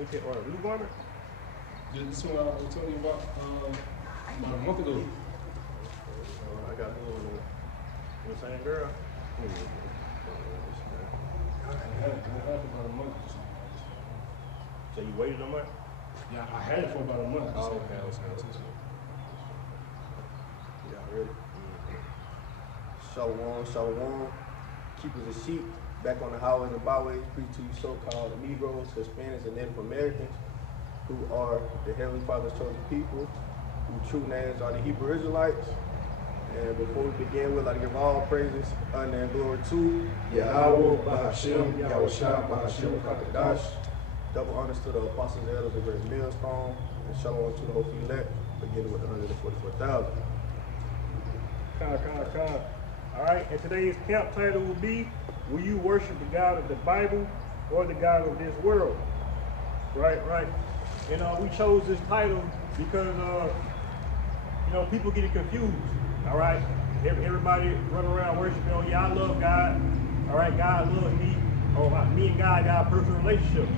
Okay, or a new garment? This one I was telling you about a month ago. I got the same girl. I had it about a month. So you waited a month? Yeah, I had it for about a month. Oh, okay. Yeah, ready. Shalom. Keepers of sheep, back on the highways and byways, preach to you so-called Negroes, Hispanics, and Native Americans, who are the Heavenly Father's chosen people, whose true names are the Hebrew Israelites. And before we begin, we'd like to give all praises, honor, and glory to Yahweh, Bahashem, Yahushua, Bahashem, Kakadash. Double honors to the apostles and elders of the great millstone, and shalom to the whole elect, beginning with the 144,000. Con. All right, and today's camp title will be, will you worship the God of the Bible or the God of this world? Right. And we chose this title because, people get it confused. All right, everybody run around worshiping, oh yeah, I love God. All right, God loves me. Oh, me and God got a personal relationship,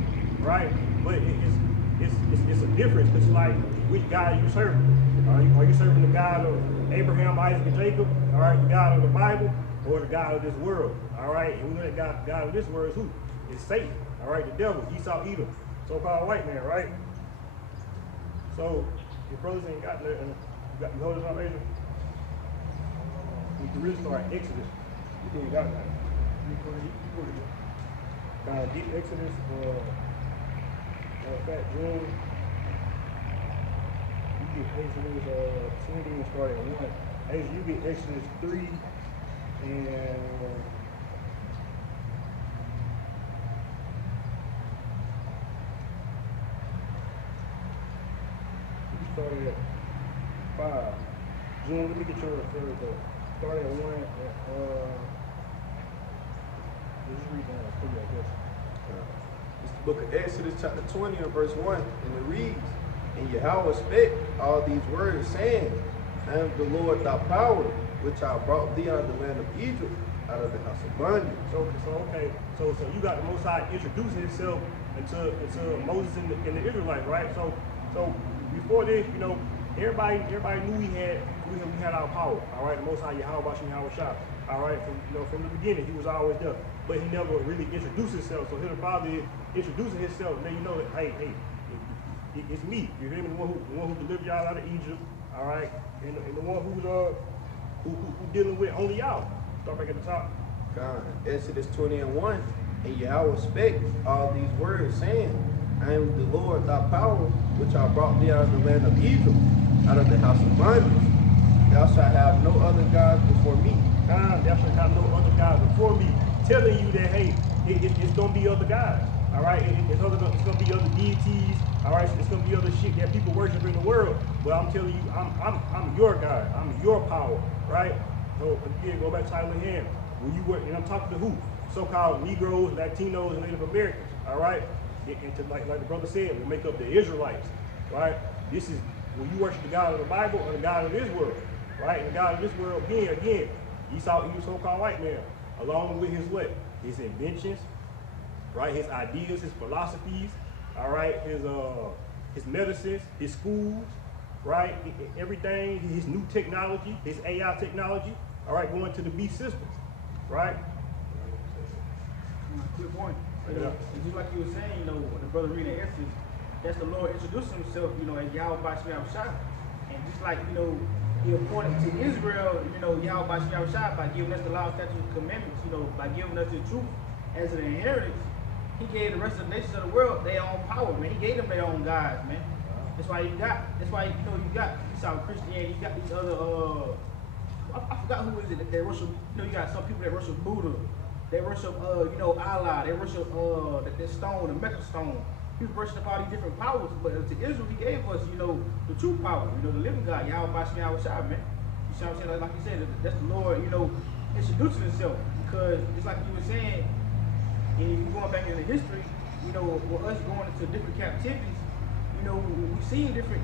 right? But it's a difference. It's like, which God are you serving? Are you serving the God of Abraham, Isaac, and Jacob? All right, the God of the Bible, or the God of this world? All right, and we know that God of this world is who? It's Satan. All right, the devil, Esau, Edom, so-called white man, right? So your brothers ain't got nothing. You hold it up, Adrian? We can really start Exodus. You ain't got nothing. Get Exodus, June. You get Exodus 20 and start at 1. As you get Exodus 3 and you start at 5. June, let me get your third though. Start at 1 just read down for you, I guess. It's the book of Exodus, chapter 20, and verse 1, and it reads, and Yahweh spake all these words, saying, I am the Lord thy power, which I brought thee out of the land of Egypt, out of the house of bondage. So you got the Most High introducing himself into Moses and the Israelites, right? So before this, everybody knew we had our power, all right? The Most High Yahweh, all right? From the beginning, he was always there, but he never really introduced himself. So here the Father is introducing himself, and then you know that, hey, it's me. You hear me? The one who delivered y'all out of Egypt, all right? And the one who dealing with only y'all. Start back at the top. God, Exodus 20 and 1, and Yahweh spake all these words, saying, I am the Lord thy power, which I brought thee out of the land of Egypt, out of the house of bondage. Thou shalt have no other gods before me. Thou shalt have no other gods before me. Telling you that, hey, it's going to be other gods. All right, it's going to be other deities. All right, so it's going to be other shit that people worship in the world. But I'm telling you, I'm your God. I'm your power, right? So again, go back to title of hand. When you work, and I'm talking to who? So-called Negroes, Latinos, and Native Americans. All right, and to, like the brother said, we make up the Israelites, right? This is when you worship the God of the Bible or the God of this world, right? And the God of this world, again, Esau, he was so-called white man, along with his what? His inventions, right? His ideas, his philosophies, all right? His medicines, his schools, right? Everything, his new technology, his AI technology, all right? Going to the beast systems, right? Good point. Just like you were saying, when the brother reading Exodus, that's the Lord introducing himself, as Yahweh Bashar. And just like, he appointed to Israel, Yahweh Bashar by giving us the law, statutes, and commandments, by giving us the truth as an inheritance. He gave the rest of the nations of the world their own power, man. He gave them their own gods, man. That's why you got Christianity, you got these other, I forgot who is it that they worship, you got some people that worship Buddha. They worship, Allah. They worship the stone, the Mecca stone. People worship all these different powers, but to Israel, he gave us, the true power, the living God, Yahweh Bashar, man. You see what I'm saying? Like you said, that's the Lord, introducing himself. Because just like you were saying, and if you're going back into history, with us going into different captivities, we've seen different,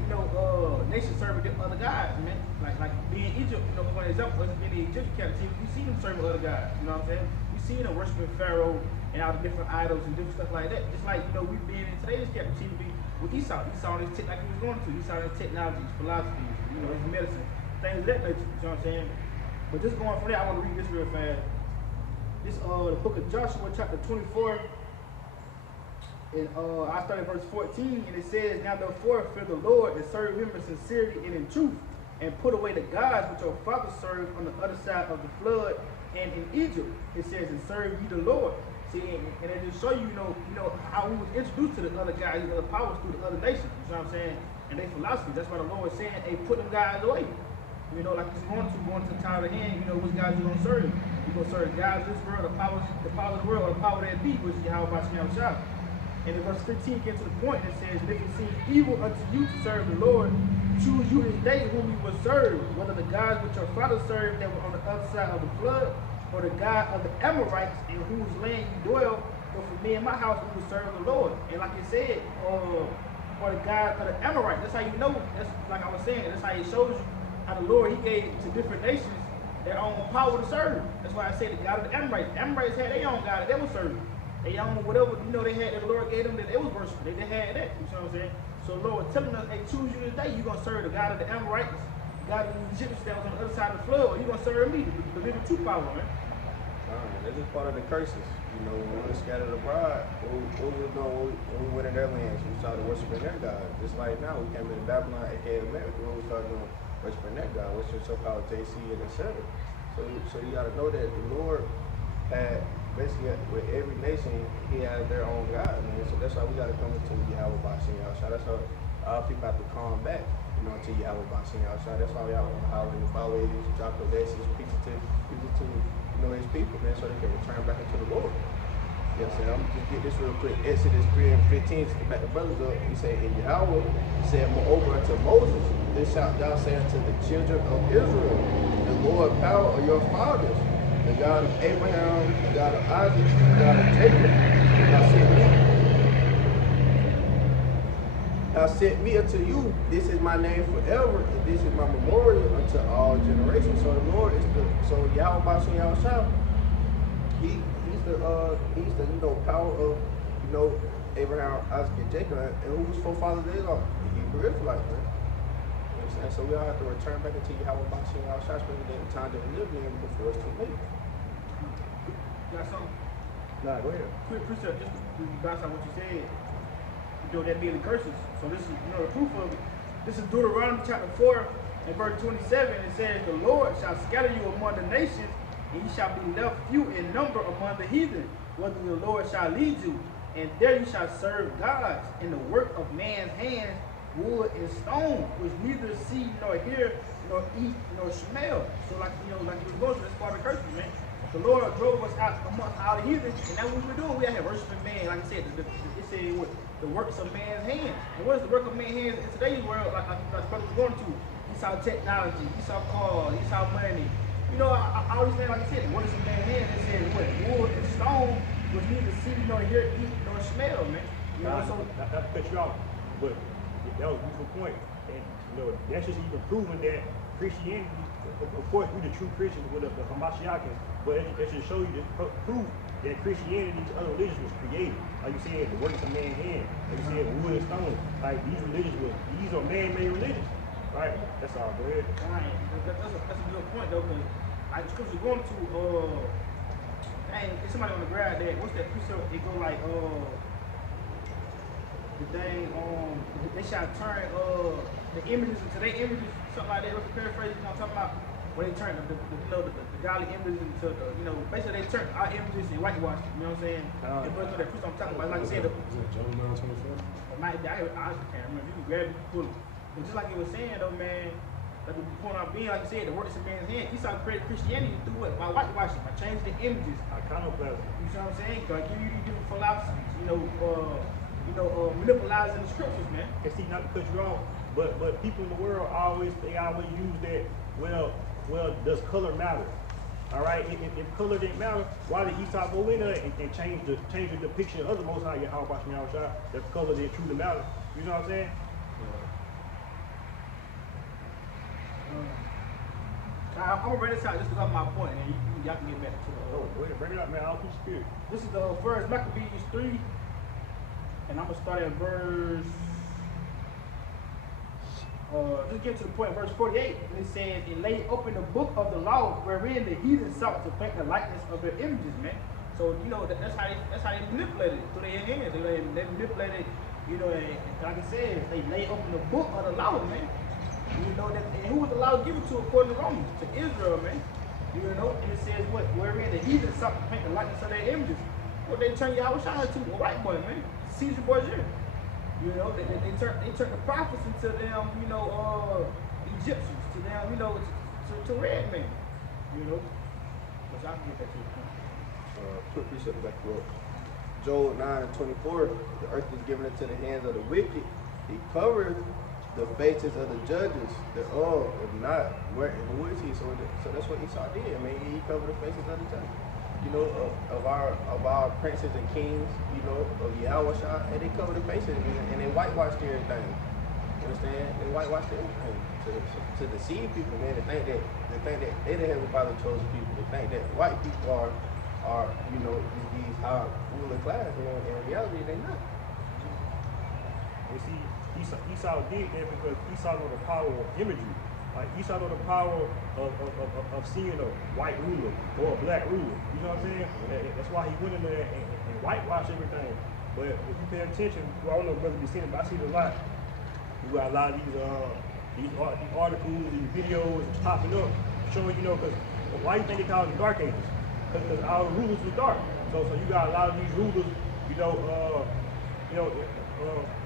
nations serving different other gods, man. Like being Egypt, for example, us being the Egyptian captivity, we see them serving other gods, you know what I'm saying? We seen them worshiping Pharaoh, and all the different idols and different stuff like that. Just like, you know, we've been in today's captivity with Esau. Esau on his like he was going to. Esau on his technologies, philosophies, you know, his medicine, things of that nature. You know what I'm saying? But just going from there, I want to read this real fast. This the book of Joshua, chapter 24. And I started verse 14, and it says, "Now therefore fear the Lord and serve him in sincerity and in truth, and put away the gods which your fathers served on the other side of the flood and in Egypt." It says, "And serve ye the Lord." See, and it just show you, you know how we was introduced to the other guys, the other powers through the other nations. You know what I'm saying? And they philosophy. That's why the Lord is saying, "Hey, put them guys away." You know, like he's going to the time of the hand. You know, which guys you gonna serve? You gonna serve guys of this world, the power of the world, or the power that be, which is Yahweh Shem Shah. And in verse 15 gets to the point that says, "If it seems evil unto you to serve the Lord, choose you this day whom you will serve, whether the gods which your fathers served that were on the other side of the flood, or the God of the Amorites in whose land you dwell, but for me and my house we will serve the Lord." And like it said, or the God of the Amorites. That's how you know, that's like I was saying, that's how it shows you how the Lord, he gave to different nations their own power to serve. That's why I say the God of the Amorites. The Amorites had their own God that they were serving. They own whatever, you know, they had that the Lord gave them that they was worshiping. They had that, you know what I'm saying? So the Lord was telling us, "Hey, choose you today. You're going to serve the God of the Amorites, God of the Egyptians that was on the other side of the flood, or you're going to serve me, the living true power, man." That's just part of the curses. You know, when we scattered abroad, what we was doing when we went in their lands, we started worshiping their God. Just like now, we came into Babylon, aka America, when we started doing worshiping their God, which is so-called JC and etc. So you got to know that the Lord had basically with every nation, he has their own God, man. So that's why we got to come into Yahweh Bashim Yahushua. That's why all people have to calm back, you know, to Yahweh Bashim Yahushua. That's why Yahweh always drop the message, preach to you know, his people, man, so they can return back into the Lord. You know what I'm saying? I'm gonna just get this real quick. Exodus 3 and 15 to back the brothers up. He said, "And Yahweh said moreover unto Moses, this shalt thou say unto the children of Israel, the Lord power of your fathers, the God of Abraham, the God of Isaac, the God of Jacob, thou sent me unto you. This is my name forever, and this is my memorial unto all generations." So the Lord is Yahweh Bashim Yahushua. He's the you know power of you know Abraham, Isaac, and Jacob, and whose forefathers they are, the Hebrew Israelites, man. You know what I'm saying? So we all have to return back into Yahweh Bashim Yahushua, especially in the time that we live in before it's too late. Got something? Nah, go ahead. Quick precept, just to bounce on what you said. You know, that being the curses. So this is, you know, the proof of it. This is Deuteronomy chapter 4 and verse 27. It says, "The Lord shall scatter you among the nations, and ye shall be left few in number among the heathen, whether the Lord shall lead you. And there you shall serve gods in the work of man's hands, wood and stone, which neither see nor hear nor eat nor smell." So like, you know, like you was going to, that's part of the curses, man. The Lord drove us out amongst all the heathen, and that's what we're doing. We out here worshiping man. Like I said, it said what? The works of man's hands. And what is the work of man's hands in today's world? Like brother was going to. He saw technology, he saw cars, he saw money. You know, I always say, like I said, what is a man's hands? It says what? Wood and stone, which neither see nor hear, eat nor smell, man. You know, so not to cut you off, but that was a beautiful point. And you know, that's just even proving that Christianity, of course, we the true Christians with the Hamashiachans, but it should show you the proof that Christianity, other religions was created. Like you said, the works of man's hand. Like you said, wood and stone. Like these are man-made religions. Right? That's all. Go ahead. Right. That's a good point though, because you're going to dang, if somebody want to grab that, what's that precept? It go like the thing they shall turn the images into their images, something like that. What's the paraphrase? You know what I'm talking about? Where they turn the godly images into you know, basically they turn our images and whitewash them, you know what I'm saying? And but that precept I'm talking about, like I said, Is that John 9:24? I can't remember. You can grab it, pull it. But just like you were saying though, man, like the point I'm being, like you said, the works of man's hand. Esau created Christianity through what? By whitewashing, by changing the images. Iconoclasm. You see what I'm saying? Cause I give you these different philosophies, monopolizing the scriptures, man. And see, not to cut you off, but people in the world always use that. Well, does color matter? All right, if color didn't matter, why did Esau go in there and change the depiction of the Most High Yahweh Bashim Yahushua? If color didn't truly matter, you know what I'm saying? I'm gonna read this out just to got my point, and then y'all can get back to the. Oh, go ahead, bring it up, man. I'll keep spirit. This is the first Maccabees 3, and I'm gonna start at verse. Just get to the point, verse 48. And it says, "And lay open the book of the law, wherein the heathen sought to paint the likeness of their images." Man, so you know that's how they manipulated it through their hands. They manipulated, you know, and like I said, they lay open the book of the law, man. You know that, and who was the law given to according to Romans? To Israel, man. You know, and it says what? Wherein the heathen sought to paint the likeness of their images. What they turn Yahweh Shai to? A white boy, man. Caesar Borgia. You know, they turned the prophets into them, you know, Egyptians, to them, you know, to red men. You know, but y'all can get that to the point. Quick precept back up. Joel 9:24. The earth is given into the hands of the wicked. He covered the faces of the judges. If not, where and who is he? So that's what Esau did. I mean, he covered the faces of the judges. You know, of our princes and kings, you know, of Yahweh Shai, and they cover the faces and they whitewashed everything. You understand? They whitewashed everything to deceive people, man. They think that they the heavenly Father chose people. They think that white people are you know these high ruling class, and in reality they not. You see, Esau did that because Esau know the power of imagery. Like Esau know the power of seeing a white ruler or a black ruler. You know what I'm saying? That's why he went in there and whitewashed everything. But if you pay attention, well, I don't know if brothers be seeing it, but I see it a lot. You got a lot of these articles, these videos popping up, showing, you know, because why do you think they call it the Dark Ages? Because all the rulers were dark. So you got a lot of these rulers,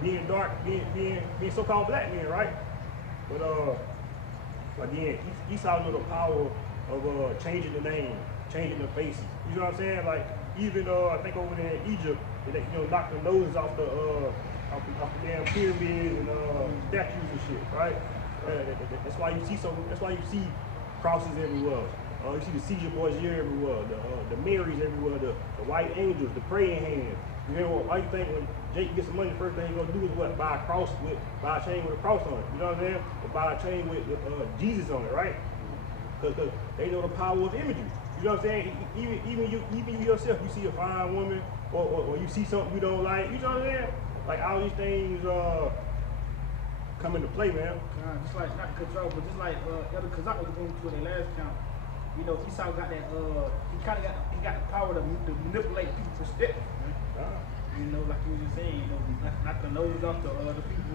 being dark, being so-called black men, right? But again, Esau know the power of changing the name, changing the faces. You know what I'm saying? Like even I think over there in Egypt, they knock the noses off the damn pyramids and statues and shit, right? That's why you see That's why you see crosses everywhere. You see the Caesar Borgia everywhere, the Marys everywhere, the white angels, the praying hands. You know, why you think when Jake gets some money, the first thing he's gonna do is what? Buy a chain with a cross on it. You know what I'm saying? Or buy a chain with Jesus on it, right? Because they know the power of imagery. You know what I'm saying? Even you yourself, you see a fine woman, or you see something you don't like. You know what I'm saying? Like all these things come into play, man. Just like not control, but just like Elder Kazak was going to their last count. You know, Esau got that. He got the power to manipulate people's perspective. You know, like you were just saying, you know, knock the nose off the people,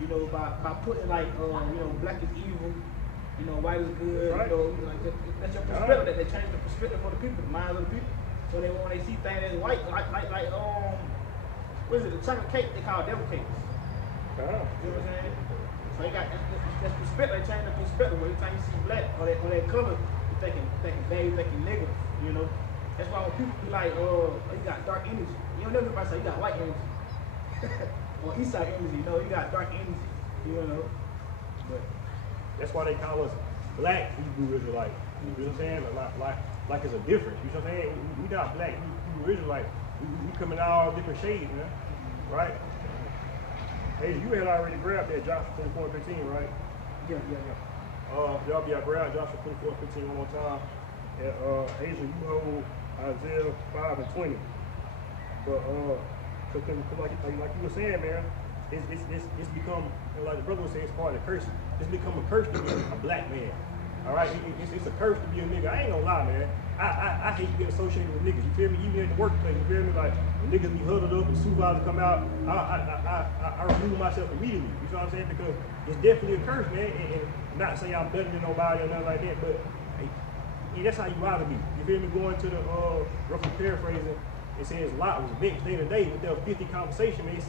you know, by putting like, you know, black is evil, you know, white is good, right. You know, like that's your perspective. That they change the perspective for the people, the minds of the people. So when they see things as white, like what is it, the chocolate cake they call devil cakes. You know what I'm saying? So they got that's perspective. They change the perspective. Every time you see black or that color, you're thinking bad, you're thinking negative. You know. That's why when people be like, you got dark energy. You don't never everybody say you got white energy. Or Esau energy, no, you got dark energy. You know. But that's why they call us black Hebrew Israelites. You know what I'm saying? Like it's a difference. You know what I'm saying? We not black Hebrew Israelites. We come in all different shades, man. Right? Hey, you had already grabbed that Joshua 24:15, right? Yeah. Y'all grab Joshua 24:15 one more time. Asia, you hold Isaiah 5:20. But like you were saying, man, it's become, like the brother was saying, it's part of the curse. It's become a curse to be a black man. All right, it's a curse to be a nigga. I ain't gonna lie, man. I hate to get associated with niggas. You feel me? Even at the workplace, you feel me? Like niggas be huddled up and supervisors come out. I remove myself immediately. You know what I'm saying? Because it's definitely a curse, man. And not saying I'm better than nobody or nothing like that, but that's how you ought to be. You feel me? Going to the roughly paraphrasing, it says Lot was vexed day to day with their 50 conversation, man,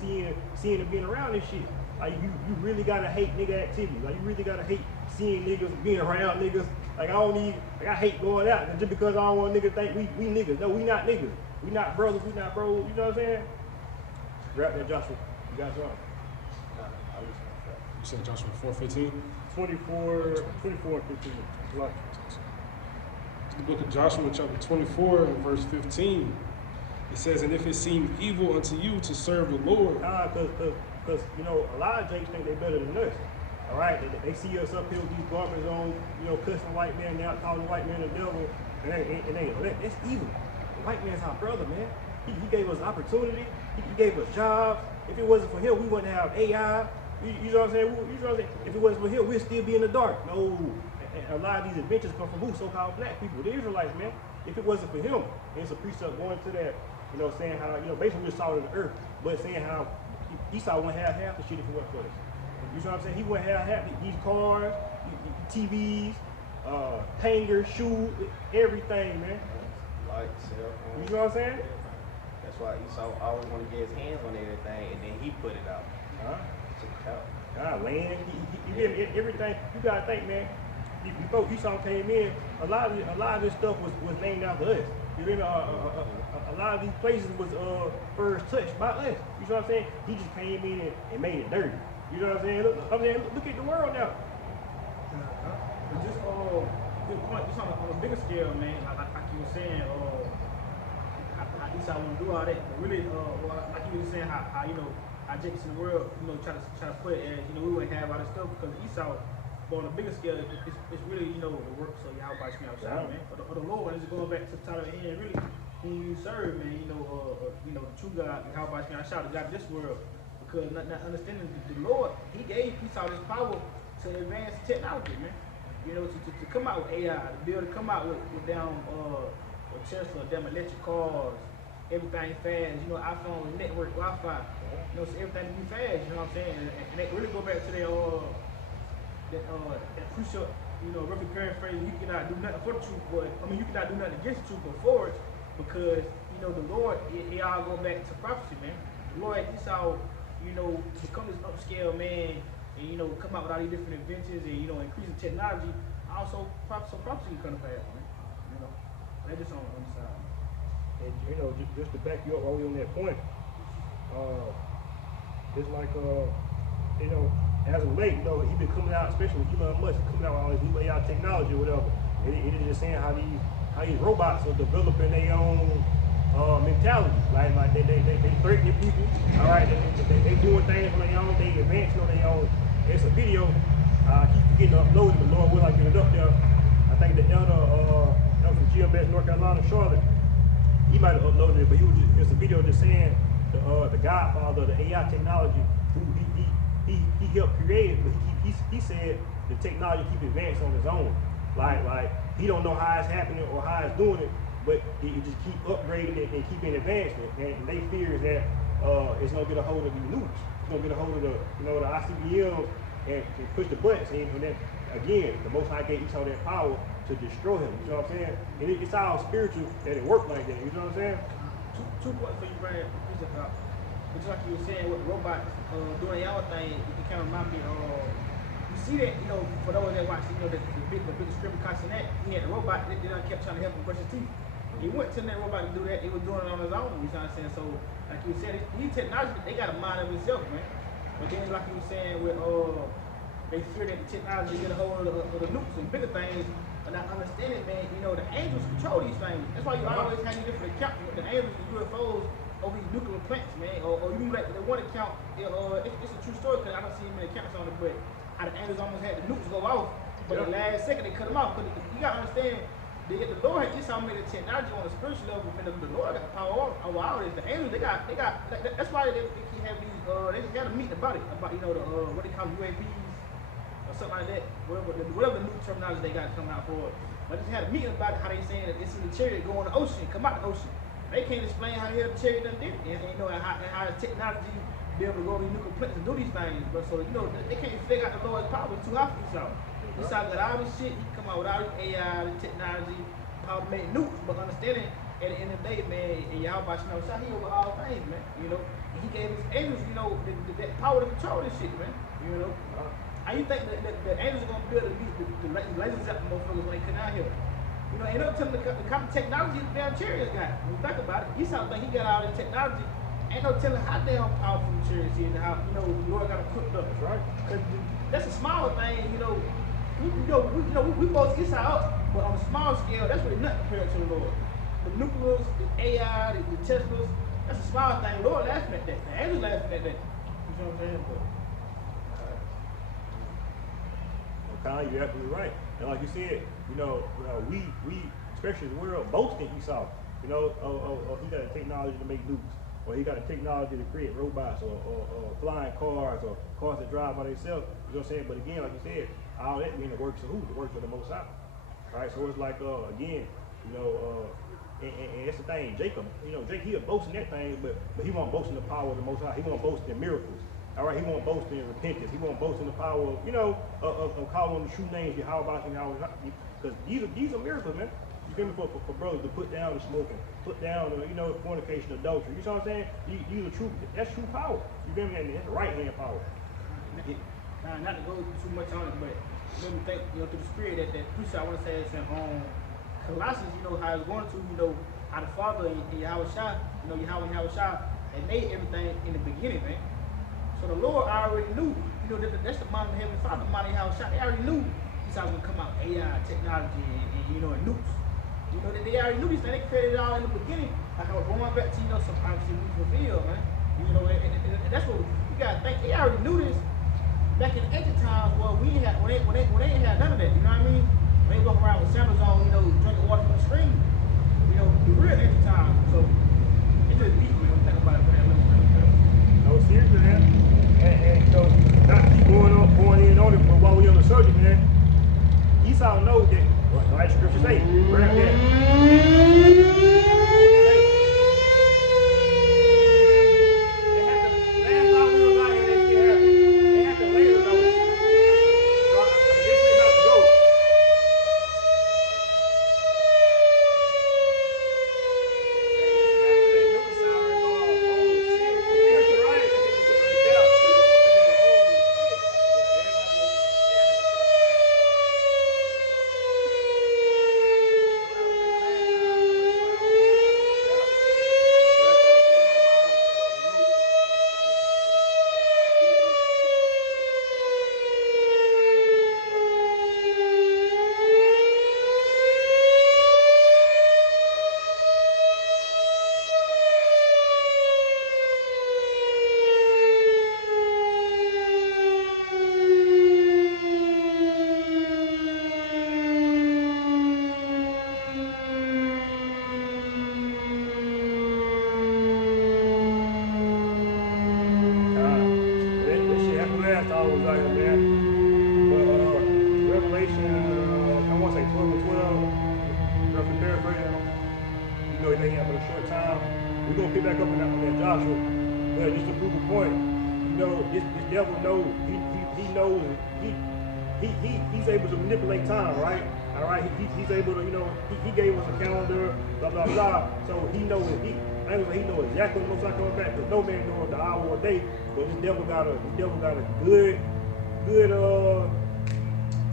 seeing them being around this shit. Like you really gotta hate nigga activity. Like you really gotta hate seeing niggas, being around niggas. Like I hate going out just because I don't want niggas think we niggas. No, we not niggas. We not brothers, we not bros. You know what I'm saying? Grab that, Joshua. You got something? You said Joshua 4:15? 24 and 15. Like. The book of Joshua, chapter 24, and verse 15. It says, "And if it seem evil unto you to serve the Lord." Because you know, a lot of Jakes think they better than us. All right, they see us up here with these garments on, you know, cussing white man out, calling the white man the devil, that's evil. The white man's our brother, man. He gave us opportunity. He gave us jobs. If it wasn't for him, we wouldn't have AI. You know what I'm saying? You know what I'm saying? If it wasn't for him, we'd still be in the dark. No. And a lot of these inventions come from who? So-called black people, the Israelites, man. If it wasn't for him, and it's a precept going to that, you know, saying how, you know, basically we're salt of the earth, but saying how Esau wouldn't have half the shit if it wasn't for us. You know what I'm saying? He wouldn't have half these cars, TVs, hangers, shoes, everything, man. Like cell phones. You know what I'm saying? That's why Esau always want to get his hands on everything, and then he put it out. Huh? Took it out. Land, he did everything. You gotta think, man. Before Esau came in, a lot of this stuff was named after us. You remember, a lot of these places was first touched by us. You know what I'm saying? He just came in and made it dirty. You know what I'm saying? Look at the world now. But just good point. Just on a bigger scale, man. Like you were saying, how Esau want to do all that, but really, like you were saying, how you know, how Jacobs in the world, you know, try to put it as, you know, we wouldn't have all this stuff because Esau. But on a bigger scale, it's really, you know, the works of Yahweh Shemi outside, man. Or the Lord, and it's going back to the title of the end, really, who you serve, man. You know, the true God, Yahweh Shemi outside, the God of this world. Because not understanding the Lord, He gave Esau this power to advance technology, man. You know, to come out with AI, to be able to come out with down a Tesla, damn electric cars, everything fast. You know, iPhone, network, Wi-Fi. You know, so everything to be fast. You know what I'm saying? And they really go back to that crucial, you know, roughly paraphrase, you cannot do nothing for the truth, but I mean you cannot do nothing against the truth but for it, because you know the Lord, it all go back to prophecy, man. The Lord Esau, you know, become this upscale man and you know come out with all these different inventions and you know increasing technology, also prophecy can come to pass, man. You know, that's just on the side. And you know, just to back you up while we on that point, it's like you know, as of late, you know, he been coming out, especially with Elon Musk, coming out with all this new AI technology or whatever. It is just saying how these robots are developing their own mentality. Like they threatening people. All right, they doing things on their own. They advancing on their own. It's a video. I keep forgetting to upload it, but Lord will I get it up there. I think the elder from GMS North Carolina, Charlotte, he might have uploaded it, but it's a video just saying the godfather of the AI technology, who he helped create it, but he said the technology keep advancing on its own. Like he don't know how it's happening or how it's doing it, but it just keep upgrading it and keeping advancing. And they fear that it's gonna get a hold of the nukes. It's gonna get a hold of the the ICBM and push the buttons. And then again, the Most High gave Esau that power to destroy him. You know what I'm saying? And it's all spiritual that it worked like that. You know what I'm saying? Two points for you, Brian. Just like you were saying with robots doing y'all thing, it kind of remind me you see that, you know, for those that watch, you know, the big streaming content, he had the robot that kept trying to help him brush his teeth. He went to that robot to do that, he was doing it on his own, you know what I'm saying? So, like you said, these technology, they got a mind of itself, man. But then, like you were saying, with they fear that the technology get a hold of the nukes and bigger things, but not understanding, man, you know, the angels control these things. That's why you always have these different accounts, the angels and UFOs, over these nuclear plants, man, or you like the one account, it's a true story because I don't see many accounts on it, but how the angels almost had the nukes go off, but the last second they cut them off. Because you gotta understand, the Lord had Esau made the technology on a spiritual level, and the Lord got the power over all this. The angels, they got. That's why they can have these. They just had a meeting about it, about you know the what they call UAVs or something like that. Whatever the new terminology they got coming out for it. But they just had a meeting about it. How they saying that it's in the chariot go on the ocean, come out the ocean. They can't explain how the hell the chariot done did it, and you know how the technology be able to go to these nuclear plants and do these things. But so you know they can't figure out the Lord's power. It's too hot for Esau. Esau got all this shit. He come out with all this AI, the technology, power to make nukes. But understanding at the end of the day, man, and Yahweh Shema Shah, he over all things, man. You know, and he gave his angels, you know, that power to control this shit, man. You know, how you think that the angels are gonna build the lasers out the motherfuckers when they come out here? You know, ain't no telling the kind of technology the damn chariots got. When you think about it, Esau think he got all this technology. Ain't no telling how damn powerful the chariots is and how, you know, the Lord got them cooked up. That's right. Cause that's a small thing, you know. We both Esau up, but on a small scale, that's really nothing compared to the Lord. The nuclears, the AI, the Teslas, that's a small thing. The Lord laughing at that. The angels laughing at that. You know what I'm saying? But, Kyle, you're absolutely right. And like you said, you know, we especially the world boasting Esau. You know, he got the technology to make nukes, or he got the technology to create robots, or flying cars, or cars that drive by themselves. You know what I'm saying? But again, like you said, all that being the works of who? The works of the Most High. All right, so it's like again, you know, and that's the thing. Jacob, you know, Jake, he'll boast in that thing, but he won't boast in the power of the Most High. He won't boast in miracles. All right, he won't boast in repentance. He won't boast in the power of, you know, of calling on the true names, Yahweh, because these are miracles, man. You feel me? For brothers to put down the smoking, put down the, you know, fornication, adultery. You know what I'm saying? These are true. That's true power. You feel me? And that's right hand power. Not to go too much on it, but let me think, you know, through the spirit that preacher I want to say it's in Colossians, you know, how it's going to, you know, how the Father and Yahweh Shai, you know, Yahweh and Yahweh Shai, they made everything in the beginning, man. So the Lord already knew, you know, that's the mind of the Heavenly Father, the mind of Yahweh Shai. They already knew these was going to come out, AI, technology, and you know, and nukes. You know, they already knew these things. They created it all in the beginning. Like I was going back to, you know, some prophecy we fulfilled, man. You know, and that's what you gotta think. They already knew this back in the ancient times. Well, we ain't had when they ain't had none of that. You know what I mean? When they walk around with sandals on, you know, drinking water from the stream. You know, the real ancient times. So it's just deep, man. When you think about it for that little bit. No, seriously, man. And you know, not to keep going in on it, but while we're on the subject, man, Esau knows that. Like scripture say, grab that. He's able to manipulate time, right? All right, he's able to, you know, he gave us a calendar, blah blah blah. So he knows he knows exactly when the Most High coming back. Because no man knows the hour or day. But this devil got a good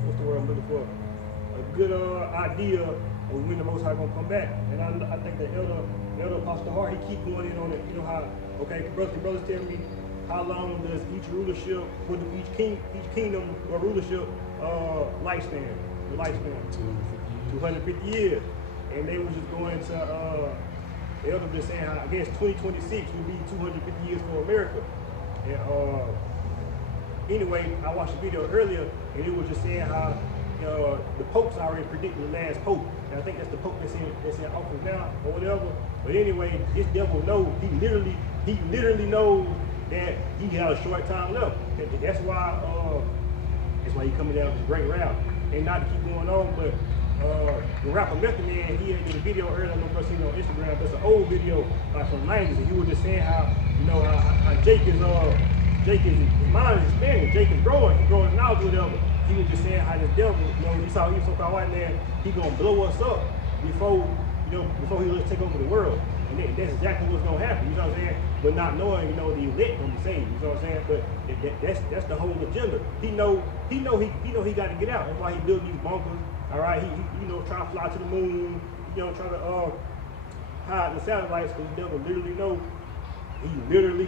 what's the word I'm looking for? A good idea of when the Most High gonna come back. And I think the elder Apostle Hart, he keep going in on it. You know how? Okay, brothers tell me. How long does each rulership, each kingdom or rulership lifespan? The lifespan 250 years, and they were just going to the elder just saying how I guess 2026 will be 250 years for America. And anyway, I watched a video earlier, and it was just saying how the Pope's already predicted the last Pope, and I think that's the Pope that's in office now or whatever. But anyway, this devil knows he literally knows that he got a short time left. That's why he coming down this great route. And not to keep going on, but the rapper Method Man, he had did a video earlier, I don't know if you've seen it on Instagram, that's an old video like from the 90s, and he was just saying how, you know, how Jake is his mind is expanding, Jake is growing, he's growing knowledge or whatever. He was just saying how this devil, you know, he saw he's some kind of white man, he gonna blow us up before he let's take over the world. And that's exactly what's gonna happen, you know what I'm saying? But not knowing, you know, the elect gonna be saved, you know what I'm saying? But that's the whole agenda. He know he got to get out. That's why he built these bunkers. All right, he you know trying to fly to the moon, you know, trying to hide the satellites because the devil literally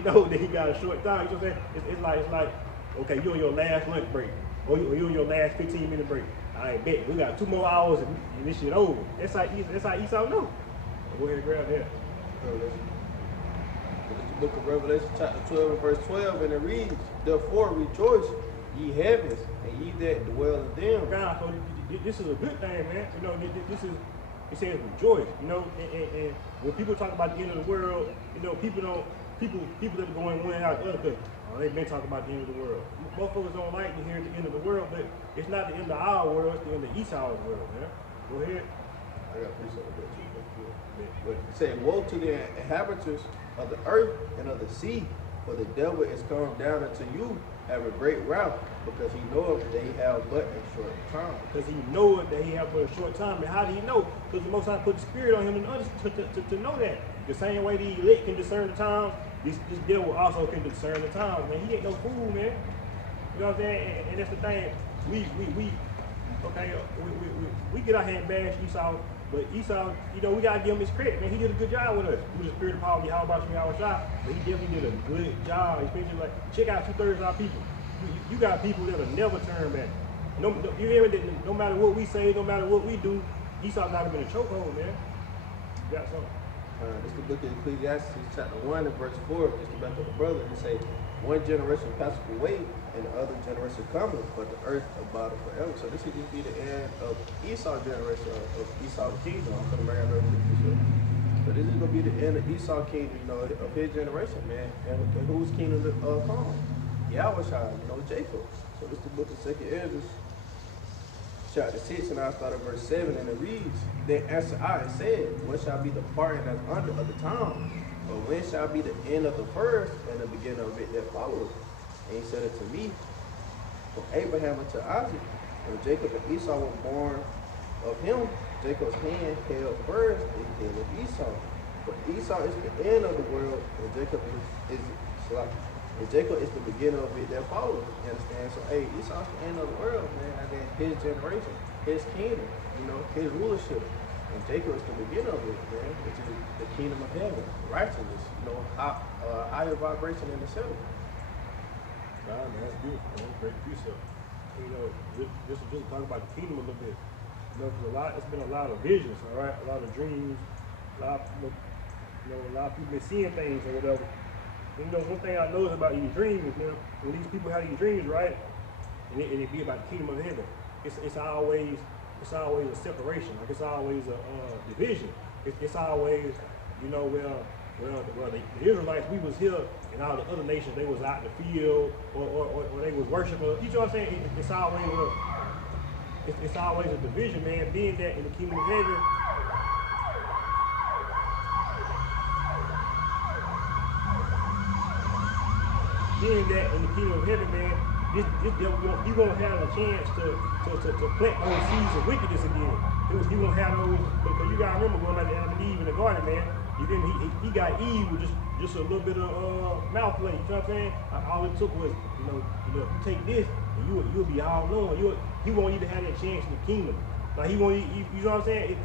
know that he got a short time. You know what I'm saying? It's like okay, you on your last lunch break, or you on your last 15-minute break. I bet we got 2 more hours and this shit over. That's how Esau know. Go ahead and grab that. It's the book of Revelation chapter 12 and verse 12, and it reads, therefore rejoice, ye heavens, and ye that dwell in them. God, so this is a good thing, man. You know, this is, it says rejoice, you know, and when people talk about the end of the world, you know, people that are going one out the other thing. They've been talking about the end of the world. Most folks don't like to hear the end of the world, but it's not the end of our world, it's the end of Esau's world, man. Go ahead. I got three something there too. But it said, woe to the inhabitants of the earth and of the sea, for the devil is come down unto you, have a great wrath, because he knoweth that he have but a short time. Because he knoweth that he have but a short time. And how do he know? Because the Most High put the Spirit on him to know that. The same way the elect can discern the times, this devil also can discern the times. Man, he ain't no fool, man. You know what I'm saying? And that's the thing. We get out here and bash Esau, but Esau, you know, we gotta give him his credit, man. He did a good job with us. Through the Spirit of power, how about you, our shot? But he definitely did a good job. Especially like, check out 2/3 of our people. You got people that'll never turn back. You hear me? No matter what we say, no matter what we do, Esau's not been a chokehold, man. You got something. This is the book of Ecclesiastes, chapter 1 and verse 4, just to back up the brother. It say, one generation passeth away, and the other generation cometh, but the earth abideth forever. So this is going to be the end of Esau's generation, of Esau's kingdom. I'm going to marry another picture. So this is going to be the end of Esau's kingdom, you know, of his generation, man. And whose kingdom come? Yahushua, you know, Jacob. So this is the book of 2nd Ezra, chapter 6, and I'll start at verse 7, and it reads, then answered I and said, what shall be the parting that's under of the time? Or when shall be the end of the first and the beginning of it that follows? And he said unto me, from Abraham unto Isaac, when Jacob and Esau were born of him, Jacob's hand held first and the head of Esau. But Esau is the end of the world, and Jacob is the beginning of it that follows. You understand? So, hey, Esau's the end of the world, man. And then his generation, his kingdom, you know, his rulership. And Jacob is the beginning of it, man, which is the kingdom of heaven, righteousness, you know, higher vibration in the center. Nah, man, that's beautiful, man. Great precept. You know, just talk about the kingdom a little bit. You know, it's been a lot of visions, all right, a lot of dreams, a lot of people been seeing things or whatever. You know, one thing I notice about these dreams, man, when these people have these dreams, right, and it be about the kingdom of heaven, it's always a separation, like it's always a division. It's always, you know, well the Israelites, we was here, and all the other nations, they was out in the field, or they was worshiping. You know what I'm saying? It's always a division, man. Being that in the kingdom of heaven, man, this devil, he won't have a chance to plant those seeds of wickedness again. He won't have those, because you gotta remember going back to Adam and Eve in the garden, man. He got Eve with just a little bit of mouth play. You know what I'm saying? All it took was, you know, if you take this, and you'll be all knowing. He won't even have that chance in the kingdom. Like he won't, you know what I'm saying?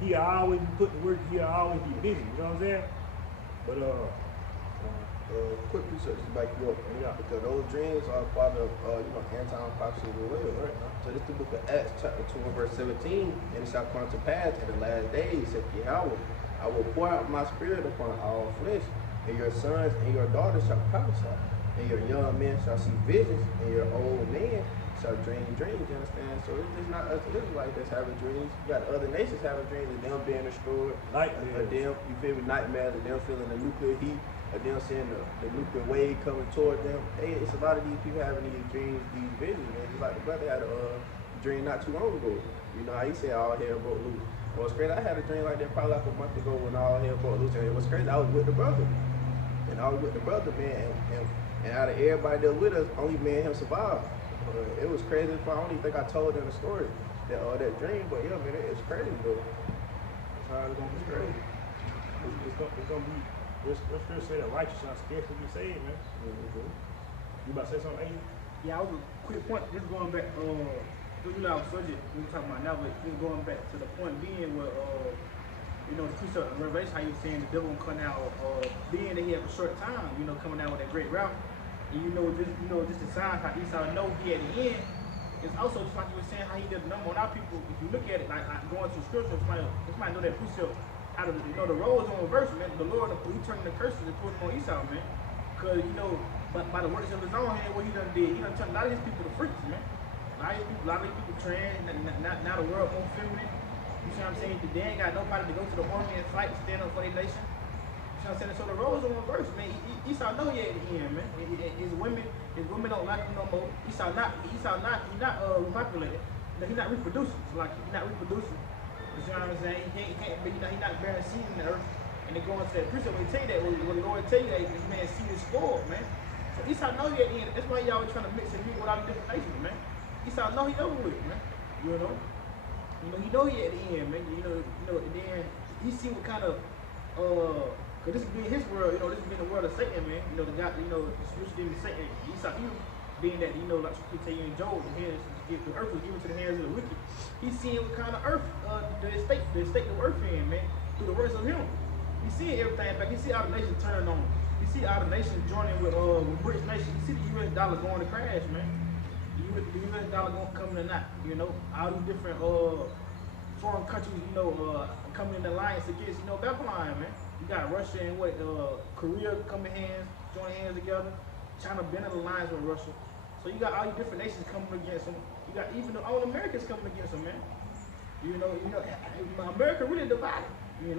He'll always be put to work. He'll always be busy. You know what I'm saying? But quick research to back you up, yeah, because those dreams are part of, anti-prophecy as well, right? So this is the book of Acts, chapter 2 and verse 17, and it shall come to pass in the last days, saith Yahweh, I will pour out my spirit upon all flesh, and your sons and your daughters shall prophesy, and your young men shall see visions, and your old men shall dream dreams, you understand? So it's just not us Israelites that's having dreams. You got other nations having dreams of them being destroyed, of them, you feel me, nightmares, of them feeling the nuclear heat, of them seeing the nuclear wave coming toward them. Hey, it's a lot of these people having these dreams, these visions, man. Just like the brother had a dream not too long ago. You know how he said all hell broke loose. Well, it's crazy. I had a dream like that probably like a month ago when all hell broke loose. And it was crazy. I was with the brother. And I was with the brother, man. And out of everybody that was with us, only me and him survived. It was crazy. I don't even think I told them the story, that dream. But yeah, man, it's crazy though. It's how it's gonna be crazy. It's gonna be. Let's first say that righteous shall scarcely be saved, man. Mm-hmm. You about to say something, Angel? Yeah, I was a quick point. Just going back, you know, our subject we were talking about now, but just going back to the point being where, you know, the precept of Revelation, how you were saying the devil will come out, being that he have a short time, you know, coming out with that great route, and just the signs how Esau know he at the end. It's also just like you were saying how he did the number on our people. If you look at it, like going to scripture, somebody know that precept. Out of the roles on reverse, man, the Lord, he turning the curses and put them on Esau, man. Because, you know, but by the works of his own hand, what he done did, he done turned a lot of his people to freaks, man. A lot of these people trans, now the world more feminine. You see what I'm saying? They ain't got nobody to go to the army and fight, stand up for their nation. You know what I'm saying? So the roles are reversed, man. Esau know he at the end, man. His women don't like him no more. Esau not repopulated. He's not reproducing. It's like he's not reproducing. You see what I'm saying? He can't be, he's not bearing seed in the earth. And they go into that precept when he tell you that, when the Lord tell you that this man's seed is spoiled, man. So Esau know he at the end. That's why he always trying to mix and meet with all the different nations, man. Esau know he over with, man. You know? He know he at the end, man. You know, and then he see what kind of cause this is being his world, this is being the world of Satan, man. The God, the spiritual demon Satan. Esau, being that, like you tell you in Job, the earth was given to the hands of the wicked. He's seeing what kind of earth, the estate of earth in, man, through the works of him. He's seeing everything back. He see all the nations turning on him. You see all the nations joining with British nations. You see the US dollar going to crash, man. The US dollar going coming or not, all these different foreign countries, coming in alliance against, Babylon, man. You got Russia and Korea joining hands together. China been in alliance with Russia. So you got all these different nations coming against them. You got even the own Americans coming against them, man. America really divided. A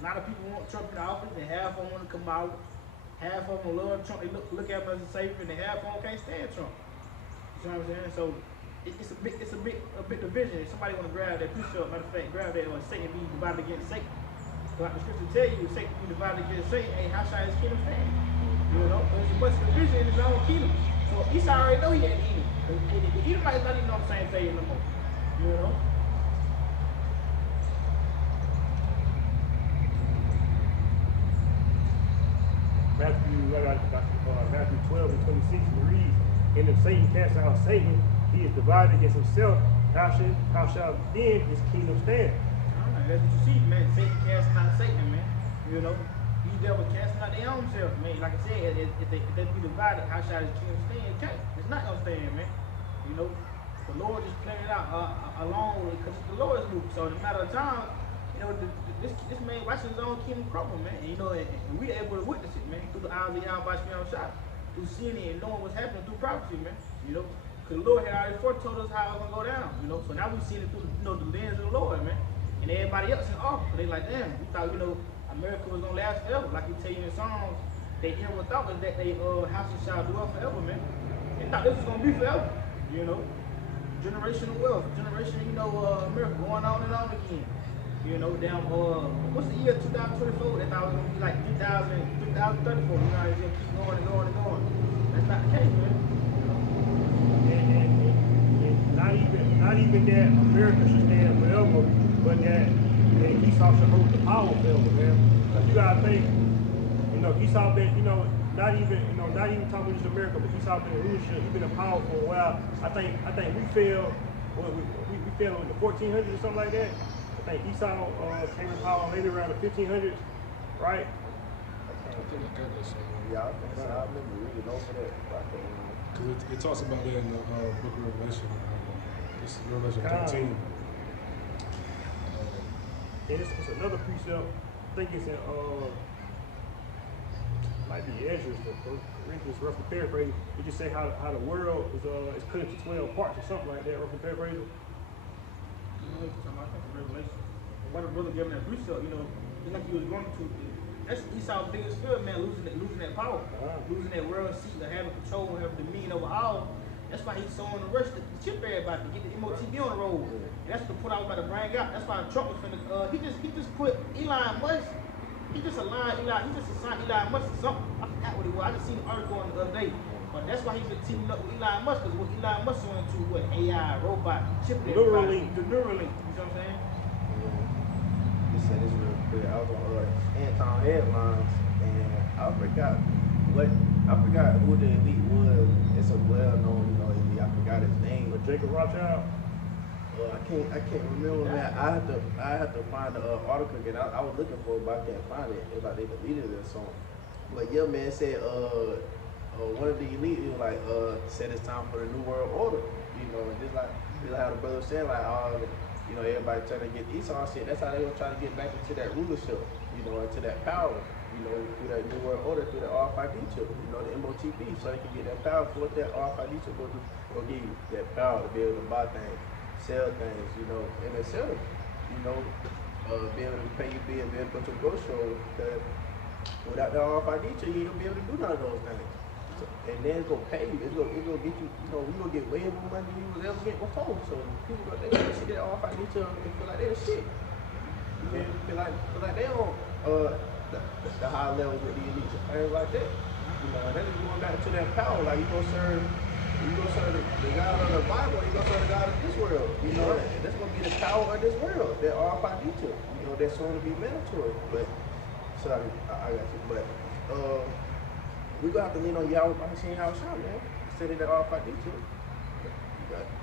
lot of people want Trump in the office, and half of them want to come out. Half of them love Trump. They look at him as a savior, and half of them can't stand Trump. You know what I'm saying? So it's a big division. If somebody want to grab that precept, matter of fact, grab that, or Satan be divided against Satan. So like the scripture tell you, Satan be divided against Satan, hey, how shall his kingdom stand? There's a bunch of division in his own kingdom. So Esau already know he had the enemy. The Edomites not even on the same page no more. Matthew 12 and 26, it reads, and if Satan cast out Satan, he is divided against himself. How shall then his kingdom stand? That's what you see, man. Satan casting out Satan, man. These devils casting out their own self, man. Like I said, if they be divided, how shall his kingdom stand? It can't. It's not gonna stand, man. The Lord just playing it out alone because the Lord's move. So in a matter of time, this man watching his own kingdom crumble, man. And we able to witness it, man, through the eyes of Yahweh Shah, through seeing it and knowing what's happening through prophecy, man. Because the Lord had already foretold us how it was gonna go down, So now we see it through the lens of the Lord, man. And everybody else in awe. They like, damn, we thought, America was gonna last forever. Like you tell you in Psalms, they never thought was that they house shall dwell forever, man. They thought this was gonna be forever, Generational wealth, America going on and on again. Down what's the year 2024? They thought it was gonna be like 2034. It's gonna keep going and going and going. That's not the case, man. And not even that America should stand forever, but that Esau should hold the power forever, man. Because you gotta think, Esau been, not even talking just America, but Esau been in leadership, he's been in power for a while. I think we fell, we fell in the 1400s or something like that. I think Esau came in power maybe around the 1500s, right? I think I got that somewhere. Yeah, I think so. I remember reading over that. Because it talks about that in the book of Revelation. This is Revelation 13. And it's another precept. I think it's in might be Ezra, for Corinthians, roughly paraphrasing. It just say how the world is cut into 12 parts or something like that, roughly paraphrasing. I think Revelation. What the brother giving that precept, just like he was going to. That's Esau's biggest fear, man, losing that power, losing that world seat, having control, having dominion over all. That's why he's so in the rush to chip everybody, to get the MOTB on the road. And that's the point I was about to bring out. That's why Trump was finna, he just put Elon Musk, he just aligned Elon, he just assigned Elon Musk to something. I forgot what it was. I just seen an article on the other day. But that's why he's been teaming up with Elon Musk, because what Elon Musk went into, AI, robot, chipping everybody. The Neuralink, you know what I'm saying? Just say this real quick. I was on Anton headlines, and I forgot who the elite was. It's a well-known, elite. I forgot his name. But Jacob Rothschild. I can't remember, man. I have to find the article again. I was looking for it, but I can't find it. If they deleted it or something. But yeah, man, said one of the elite was like said it's time for the new world order. And just like how the brother was saying, like everybody trying to get Esau shit. That's how they were trying to get back into that rulership, into that power. you know, through that New World Order, through the RFID chip, you know, the MOTP, so they can get that power. For what that RFID chip go do, go give you that power to be able to buy things, sell things, you know, and then sell them, you know, be able to pay your bill, be able to go to the grocery store. Because without the RFID chip, you ain't gonna be able to do none of those things. So, and then it's gonna pay you. It's gonna get you. You know, you gonna get way more money than you was ever getting before. So people they gonna see that RFID chip and feel like they're shit. You feel like they on the high levels with the elite and things like that. You know, and then you going back to that power. Like you gonna serve the God of the Bible. You gonna serve the God of this world. You know, and that's gonna be the power of this world. That RFID chip. You know, that's going to be mandatory. But sorry, I got you. But we gonna have to lean on y'all by seeing how shot, man. Instead of that RFID chip.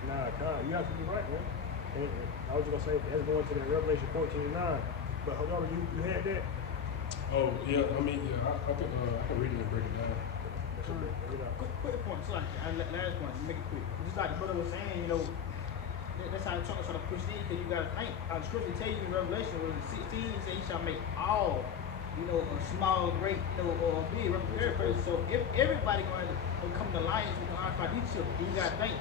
Nah, you have to be right, man. And I was just gonna say, that's going to that Revelation 14:9. But hold on, you had that? Oh, yeah, I mean, yeah, I can read it and break it down. Quick point, so like, last point, make it quick. Just like the brother was saying, you know, that's how the Trump sort of pushed in, because you got to think, the scripture tell you in Revelation, where 16 say he shall make all, you know, small, great, you know, or big, paraphrase. So if everybody going to come to alliance with the RFID chip, you got to think.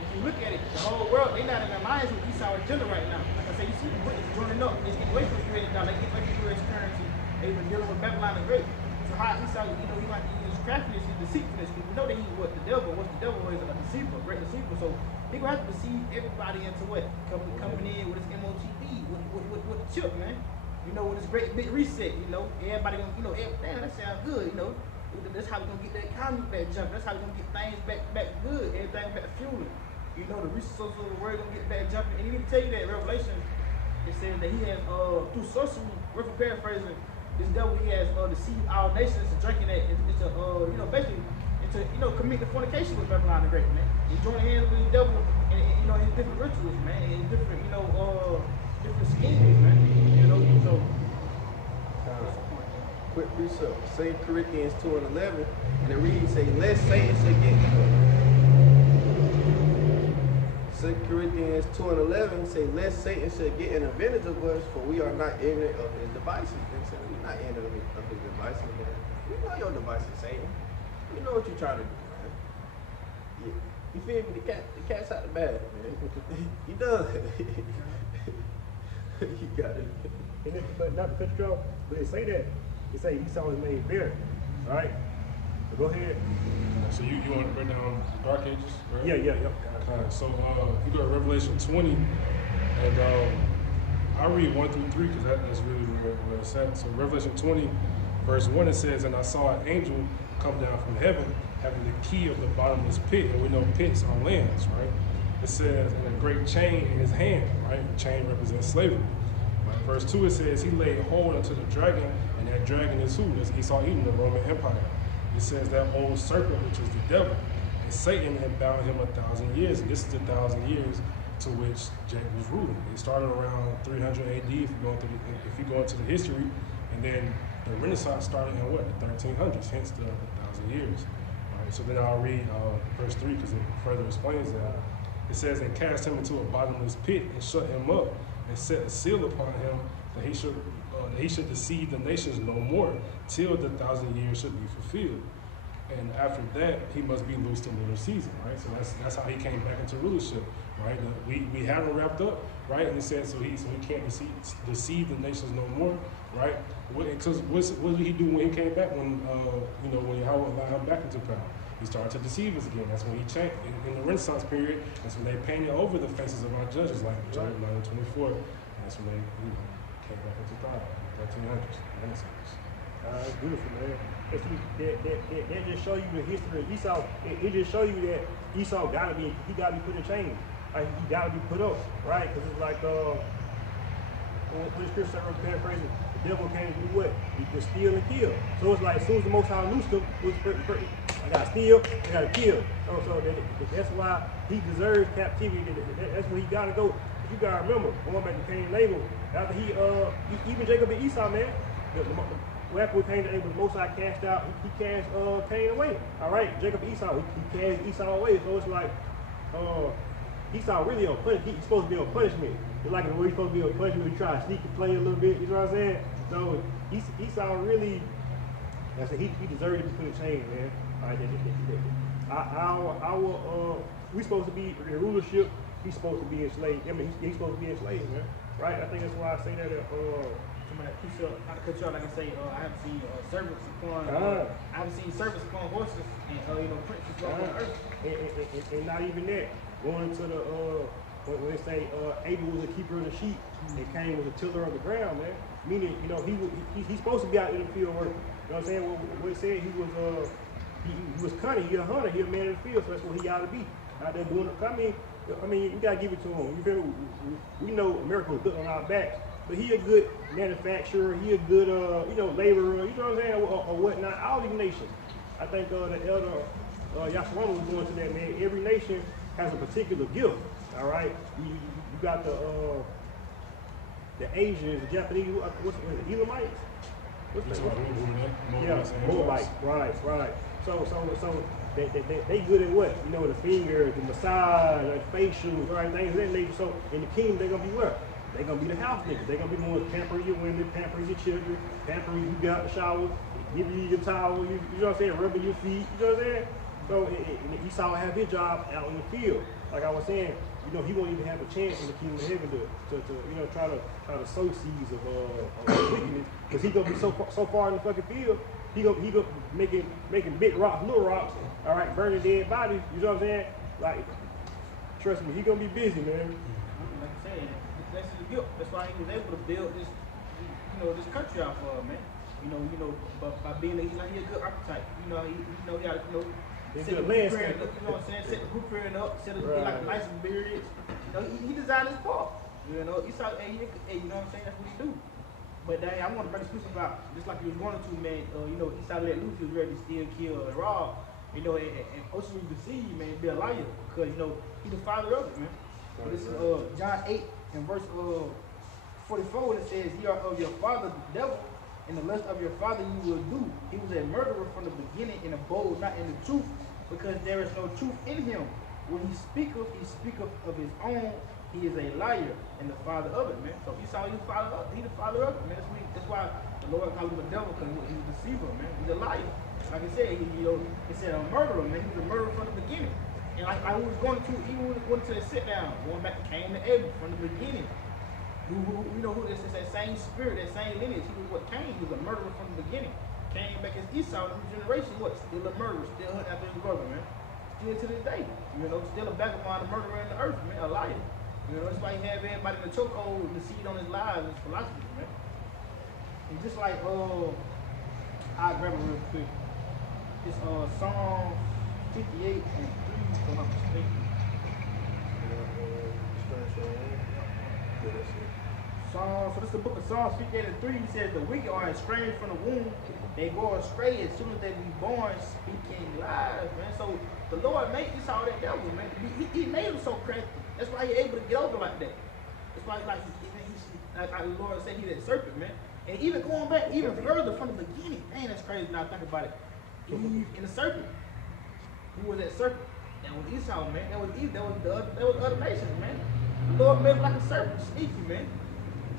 If you look at it, the whole world, they not in alliance with Esau agenda right now. Like I said, you see the British joining up, it's getting away from creating now, they get away from US currency, they've been dealing with Babylon the Great. So how Esau, you know, he might use craftiness and deceitfulness, because we know that he's what the devil is, a deceiver, a great deceiver. So he gonna have to deceive everybody into what? Coming in with his MOTP, with the chip, man. You know, with this great big reset, you know, everybody gonna, you know, damn, that sounds good, you know. That's how we gonna get the economy back jumping. That's how we gonna get things back good, everything back fueling. You know, the resources of the world gonna get back jumping. And he didn't tell you that Revelation, it says that he has, through sorcery, we're paraphrasing, this devil, he has deceived all nations into drinking that, into, you know, basically, into, you know, commit the fornication with Babylon the Great, man. He joined hands with the devil and you know, his different rituals, man, and different, you know, different schemes, man. You know, so. Quick precept. 2 Corinthians 2:11, and it reads, say, lest Satan should get. 2 Corinthians 2:11 say, lest Satan should get an advantage of us, for we are not ignorant of his devices. They say, we're not ignorant of his devices, man. We know your devices, Satan. We know what you're trying to do, man. Yeah. You feel me? The cat's out the bag, man. You done. You got it. And then, but not to cut you off, but they say that. They say Esau was made bare. All right? So go ahead. So you want to break down the Dark Ages, right? Yeah. So if you go to Revelation 20, and I'll read 1 through 3 because that's really where it's at. So Revelation 20, verse 1, it says, and I saw an angel come down from heaven, having the key of the bottomless pit, and we know pits are lands, right? It says, and a great chain in his hand, right? The chain represents slavery. Right? Verse 2, it says, he laid hold unto the dragon, and that dragon is who? That's Esau Edom, the Roman Empire. It says that old serpent, which is the devil, and Satan had bound him 1,000 years, and this is the 1,000 years to which Jacob was ruling. It started around 300 AD if you go into the history, and then the Renaissance started in what? The 1300s, hence the 1,000 years. All right, so then I'll read verse 3 because it further explains that. It says, and cast him into a bottomless pit and shut him up and set a seal upon him that he should deceive the nations no more till the 1,000 years should be fulfilled. And after that, he must be loosed in lunar season, right? So that's how he came back into rulership, right? We had him wrapped up, right? And he said so he can't deceive the nations no more, right? Because what did he do when he came back? When Yahweh allowed him back into power, he started to deceive us again. That's when he changed in the Renaissance period. That's when they painted over the faces of our judges, like Job 9:24. And that's when they came back into power, 1300s, Renaissance. That's beautiful, man. That just show you the history of Esau. It just show you that Esau gotta be put in chains. Like he gotta be put up, right? Because it's like when the scripture said, paraphrasing, the devil came to do what? He could steal and kill. So it's like as soon as the Most High loosed him, I gotta steal, I gotta kill. So that's why he deserves captivity. That's where he gotta go. You gotta remember, going back to Cain and Abel, after even Jacob and Esau, man. After we came to Abel, the Most High cast out, he cast Cain away. All right, Jacob Esau, he cast Esau away. So it's like Esau really on punishment. He's supposed to be on punishment. It's like when he's supposed to be on punishment, we try to sneak and play a little bit. You know what I'm saying? So Esau really I said he deserved to be put in chains, man. All right, we supposed to be in rulership. He's supposed to be enslaved. I mean, he's supposed to be enslaved, man. Right? I think that's why I say that. Somebody not to cut you out, like I say, I haven't seen servants upon. Ah. I haven't seen servants upon horses and princes walk on earth. And not even that. Going to the when they say Abel was a keeper of the sheep and Cain was a tiller of the ground, man. Meaning, he's supposed to be out in the field working. You know what I'm saying? What it said, he was cunning. He a hunter. He a man in the field. So that's what he ought to be out there doing it. I mean, you gotta give it to him. You feel me? We know America was built on our backs, but he a good manufacturer. He a good laborer. You know what I'm saying? Or whatnot. All these nations. I think the elder Yasharana was going to that, man. Every nation has a particular gift. All right. You got the Asians, the Japanese. What's it? Elamites. Yeah, Moabite. Right. So they good at what? The fingers, the massage, the facials, right? Things of that nature. So in the kingdom, they're gonna be what? They're gonna be the house niggas. They're gonna be more pampering your women, pampering your children, pampering you got the shower, giving you your towel, you know what I'm saying, rubbing your feet, you know what I'm saying? So Esau have his job out in the field. Like I was saying, he won't even have a chance in the kingdom of heaven to try to sow seeds of wickedness, because he gonna be so far in the fucking field. He gonna making big rocks, little rocks, all right, burning dead bodies. You know what I'm saying? Like, trust me, he gonna be busy, man. Like I said, that's his guilt. That's why he was able to build this, this country out for him, man. By being he a good archetype. He had set the blueprint up, you know what I'm saying? Set the blueprint up, set it like nice and periods. He designed his part. Esau, hey, you know what I'm saying? That's what he do. But I want to bring this piece about, just like you was going to, man, Esau let loose, he was ready to steal, kill, and rob. And ultimately deceive, man, be a liar. Because, he's the father of it, man. But this is John 8 and verse 44, and it says, "Ye are of your father the devil, and the lust of your father you will do. He was a murderer from the beginning and abode not in the truth, because there is no truth in him. When he speaketh of his own. He is a liar and the father of it, man." So Esau, he's the father of it, man. That's why the Lord called him a devil, because he's a deceiver, man. He's a liar. Like I said, he said a murderer, man. He was a murderer from the beginning. And like I was going to the sit down, going back to Cain and Abel from the beginning. It's that same spirit, that same lineage. He was what Cain, he was a murderer from the beginning. Cain back as Esau, the new generation, still a murderer, still hunting after his brother, man. Still to this day. Still a vagabond, a murderer in the earth, man, a liar. That's why he have everybody in the chokehold and deceive on his lives and his philosophy, man. And just like I'll grab it real quick. It's Psalm 58 and 3, if I'm not mistaken. So this is the book of Psalms 58 and 3. He says, "The wicked are estranged from the womb. They go astray as soon as they be born, speaking lies," man. So the Lord made Esau that devil, man. He made him so crafty. That's why he's able to get over like that. That's why like the Lord said, he's that serpent, man. And even going back even further from the beginning, man, that's crazy now think about it. Eve and the serpent. Who was that serpent? That was Esau, man. That was Eve. That was other nations, man. The Lord made him like a serpent, sneaky, man.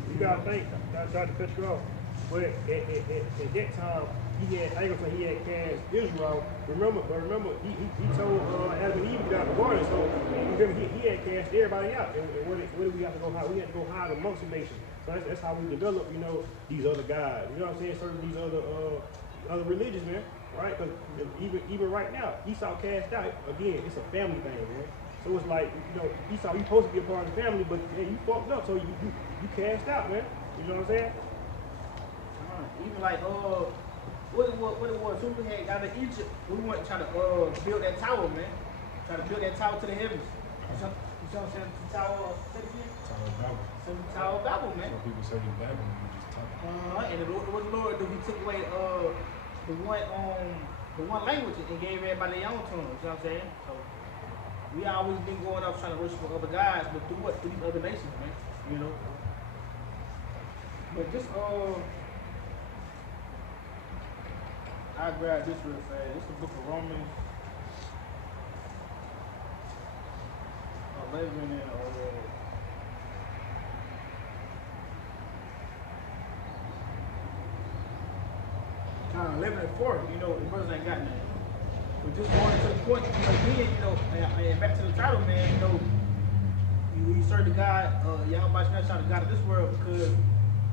You gotta think, I tried to cut you off, but at that time, I ain't gonna say he had cast Israel. Remember, he told Adam and Eve to get out the garden, so he had cast everybody out. And where did we have to go hide? We had to go hide amongst the nations. So that's how we develop, these other guys. You know what I'm saying? Certain these other religions, man. Right? Because even right now, Esau cast out. Again, it's a family thing, man. So it's like, Esau, you supposed to be a part of the family, but you fucked up, so you cast out, man. You know what I'm saying? Even like what it was, who we had got to Egypt, we went trying to build that tower, man. Try to build that tower to the heavens. You know what I'm saying? The tower, say it again? Tower of Babel. Tower of Babel, man. Some people say the Babel, and we just talk. And what the Lord do? He took away the one language and gave everybody their own tongue. You know what I'm saying? So we always been going up trying to worship other gods, but through what? Through these other nations, man. But just I grab this real fast. This is the book of Romans 11 and 11 and 4, you know, the brothers ain't got nothing. But just going to the point, you know, again, you know, and back to the title, man, you know, you serve the God, Yahweh Shah, the God of this world, because,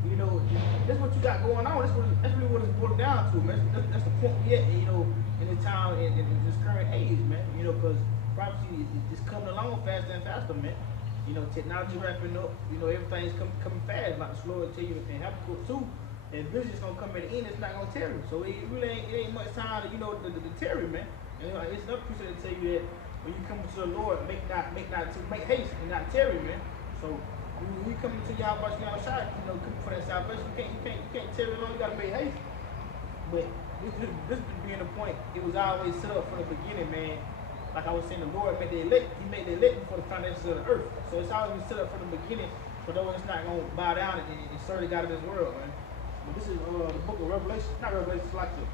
you know, that's what you got going on. That's really what it's boiled down to, man. That's the point we at, you know, in the time, in this current age, man. You know, because prophecy is coming along faster and faster, man. You know, technology ramping up. You know, everything's coming fast. Like the slow tell you and Habakkuk too. And business gonna come at the end. It's not gonna tarry. So it really ain't much time to to tarry, man. And it's another preacher that tell you that when you come to the Lord, make haste and not tarry, man. So when you come to Yahweh Shai, you know, come for that salvation, you can't tarry long. You gotta make haste. But this being the point, it was always set up from the beginning, man. Like I was saying, the Lord made the elect. He made the elect before the foundations of the earth. So it's always been set up from the beginning for those that's not gonna bow down and serve the God of this world, man. But this is the book of Revelation, not Revelation, it's like the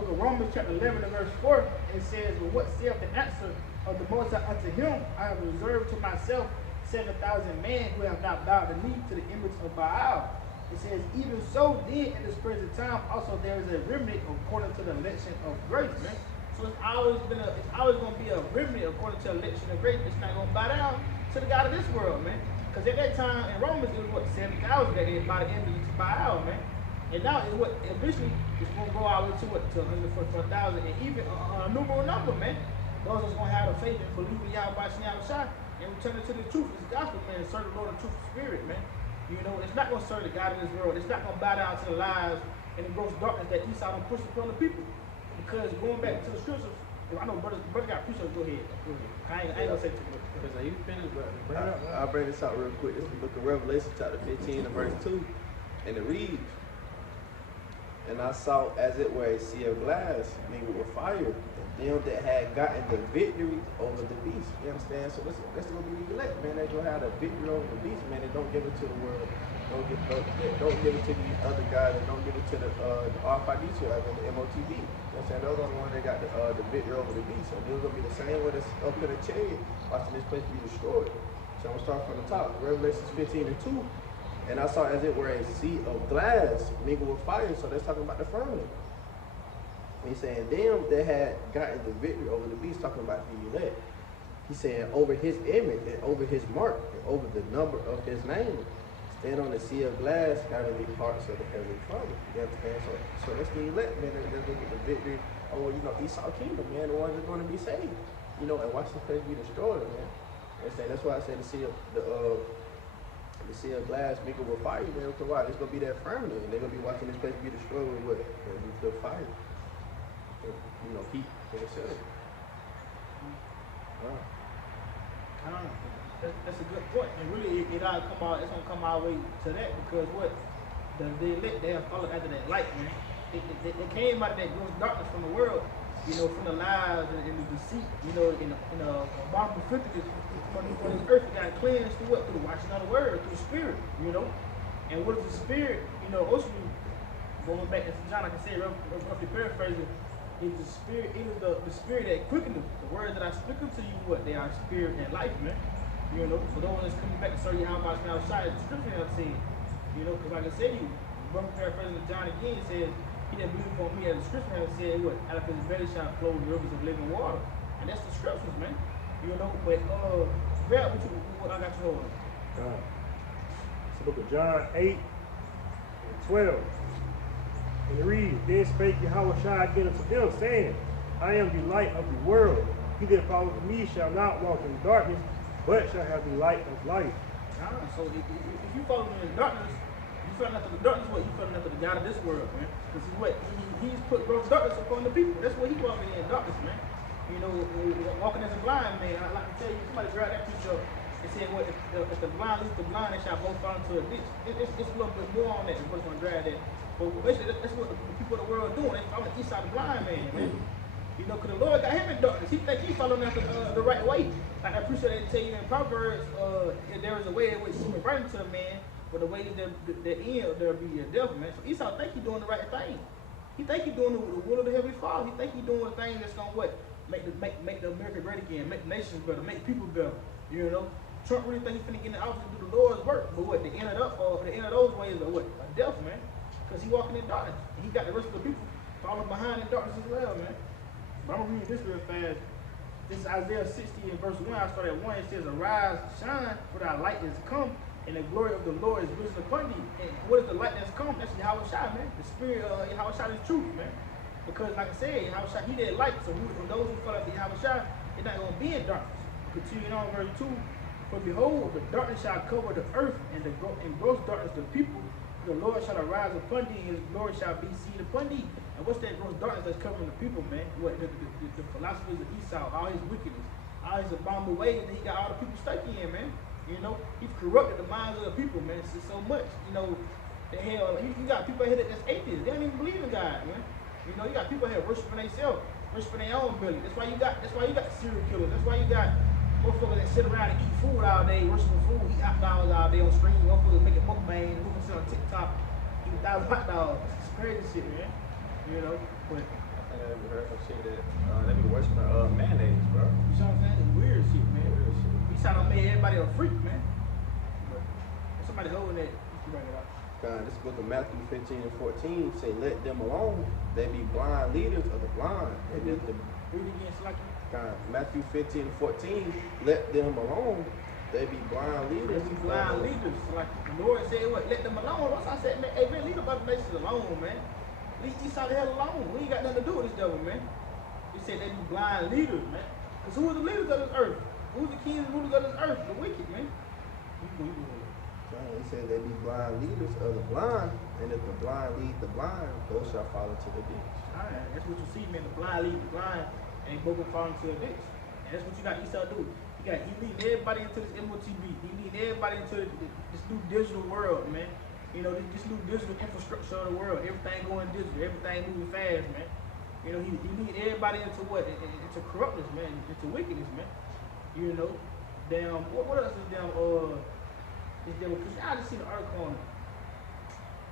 book of Romans, chapter 11 and verse 4. It says, "But what saith the answer of the Most High unto him? I have reserved to myself 7,000 men who have not bowed the knee to the image of Baal." It says, "Even so, then in this present time, also there is a remnant according to the election of grace." Man. So it's always gonna be a remnant according to the election of grace. It's not gonna bow down to the God of this world, man. Because at that time in Romans it was what 7,000 that they by the end of the Baal, man. And now it's what eventually it's gonna go all the way to what to 144,000 and even a numeral number, man. Those that's gonna have the faith and believe in Yahweh Shai and return to the truth. It's the gospel, man. Serve the Lord in truth and spirit, man. You know, it's not going to serve the God in this world. It's not going to bow down to the lies and the gross darkness that Esau don't push upon the people. Because going back to the scriptures, I know brother got preachers. Go ahead. I ain't gonna say too much. Because you finished, brother. I'll bring this out real quick. This is the book of Revelation, chapter 15 and verse 2. And it reads, "And I saw as it were a sea of glass mingled with fire, and them that had gotten the victory over the beast." You understand? So that's gonna be the elect, man. They're gonna have the victory over the beast, man. They don't give it to the world. Don't give it to the other guys, and don't give it to the RFID, like in the MOTB. You know what I'm saying? Those are the ones that got the victory over the beast. So they're gonna be the same way that's up in the chariot, watching this place be destroyed. So I'm gonna start from the top. Revelation 15 and 2. "And I saw as it were a sea of glass mingled with fire." So that's talking about the firmament. And he's saying them that had gotten the victory over the beast, talking about the elect. He's saying over his image and over his mark and over the number of his name, stand on the sea of glass, having the parts of the heavenly Father. You understand? So that's the elect, man. They're going to get the victory over, you know, Esau kingdom, man. The ones that are going to be saved, you know, and watch this place be destroyed, man. That's why I said the sea of glass mingled with fire, man. Because why? It's gonna be that firmament, and they're gonna be watching this place be destroyed with what? With the fire, you know, heat and etc. I don't know. That's a good point. And really, it's gonna come our way to that because what the elect they have followed after that light, man. They came out of that gross darkness from the world, you know, from the lies and the deceit, you know, in the abominable filthiness from this earth. It got cleansed through what? Through the watching of the word, through the spirit, you know. And what is the spirit? You know, also going back to John, like I said, roughly paraphrasing, is the spirit. It is the spirit that quickened the words that I speak unto you. What they are, spirit and life, man. You know, for those that's coming back to serve you how much now side the scripture have said. You know, because like I said, you roughly paraphrasing John again says, "He that believes on me," as the scripture has said, what? "Out of his belly shall flow rivers of living water." And that's the scriptures, man. You know, but grab what I got you holding. It's the book of John 8 and 12. And it reads, "Then spake Yahweh Shai again unto them, saying, I am the light of the world. He that followeth me shall not walk in darkness, but shall have the light of life." So if you follow me in darkness, you fell after the darkness, what? You fell after the God of this world, man. Because he's put gross darkness upon the people. That's what he walking in darkness, man. You know, walking as a blind man. I like to tell you, somebody grab that picture up and say, "What if the blind leads the blind, they shall both fall into a ditch." It's a little bit more on that. What's going to grab that? But basically, that's what the people of the world are doing. They're following the east side of the blind man, man. You know, because the Lord got him in darkness. He think he's following after the right way. Like I appreciate they tell you in Proverbs, there is a way in which seemeth right unto a man, but the way that the end there'll be a devil, man. So Esau think he's doing the right thing. He think he's doing the will of the Heavenly Father. He think he's doing the thing that's gonna what? Make the America great again, make the nations better, make people better. You know, Trump really think he's finna get in the office and do the Lord's work, but what? The end of those ways are what? A death, man. Because he walking in darkness. He got the rest of the people falling behind in darkness as well, man. But I'm gonna read this real fast. This is Isaiah 60 and verse 1. I start at 1. It says, "Arise, shine, for thy light is come, and the glory of the Lord is risen upon thee." And what is the light that's come? That's Yahweh Shai, man. The spirit of Yahweh Shai is truth, man. Because like I said, Yahweh Shai, he did light. So those who follow the Yahweh Shai, they're not going to be in darkness. Continuing on verse 2. "For behold, the darkness shall cover the earth, and gross darkness the people. The Lord shall arise upon thee, and his glory shall be seen upon thee." And what's that gross darkness that's covering the people, man? What the philosophers of Esau, all his wickedness, all his abominable ways that he got all the people stuck in, man. You know, he's corrupted the minds of the people, man. It's so much, you know. The hell, you got people here that's atheists. They don't even believe in God, man. You know, you got people here worshiping themselves, worshiping their own belly. That's why you got serial killers. That's why you got motherfuckers that sit around and eat food all day, worshiping food, eat hot dogs all day on stream. Motherfuckers making mukbang, moving sit on TikTok, eat 1,000 hot dogs. It's crazy shit, man. You know, but I think I ever heard some shit that they be worshiping mayonnaise, bro. you know what I'm saying? It's weird shit, man. Weird shit. We trying to make everybody a freak, man. But if somebody holding that, you can bring it up. This book of Matthew 15 and 14 say, "Let them alone. They be blind leaders of the blind." And let them, Read it again, Slacky. Matthew 15 and 14, "Let them alone. They be blind leaders." There's these blind leaders. Like the Lord said, what? Let them alone. Once I said, man, hey, man, leave the other nations alone, man. Leave Esau the hell alone. We ain't got nothing to do with this devil, man. He said they be blind leaders, man. Because who are the leaders of this earth? Who's the kings and rulers of this earth? The wicked, man. He said they be blind leaders of the blind, and if the blind lead the blind, those shall fall into the ditch. Alright, that's what you see, man. The blind lead the blind, and they both gonna fall into a ditch. And that's what you got Esau do. He leading everybody into this MOTB. He leading everybody into this new digital world, man. You know, this new digital infrastructure of the world. Everything going digital. Everything moving fast, man. You know, he lead everybody into what? Into corruptness, man. Into wickedness, man. You know, damn. What else is damn? This devil pushing. I just seen an article on it.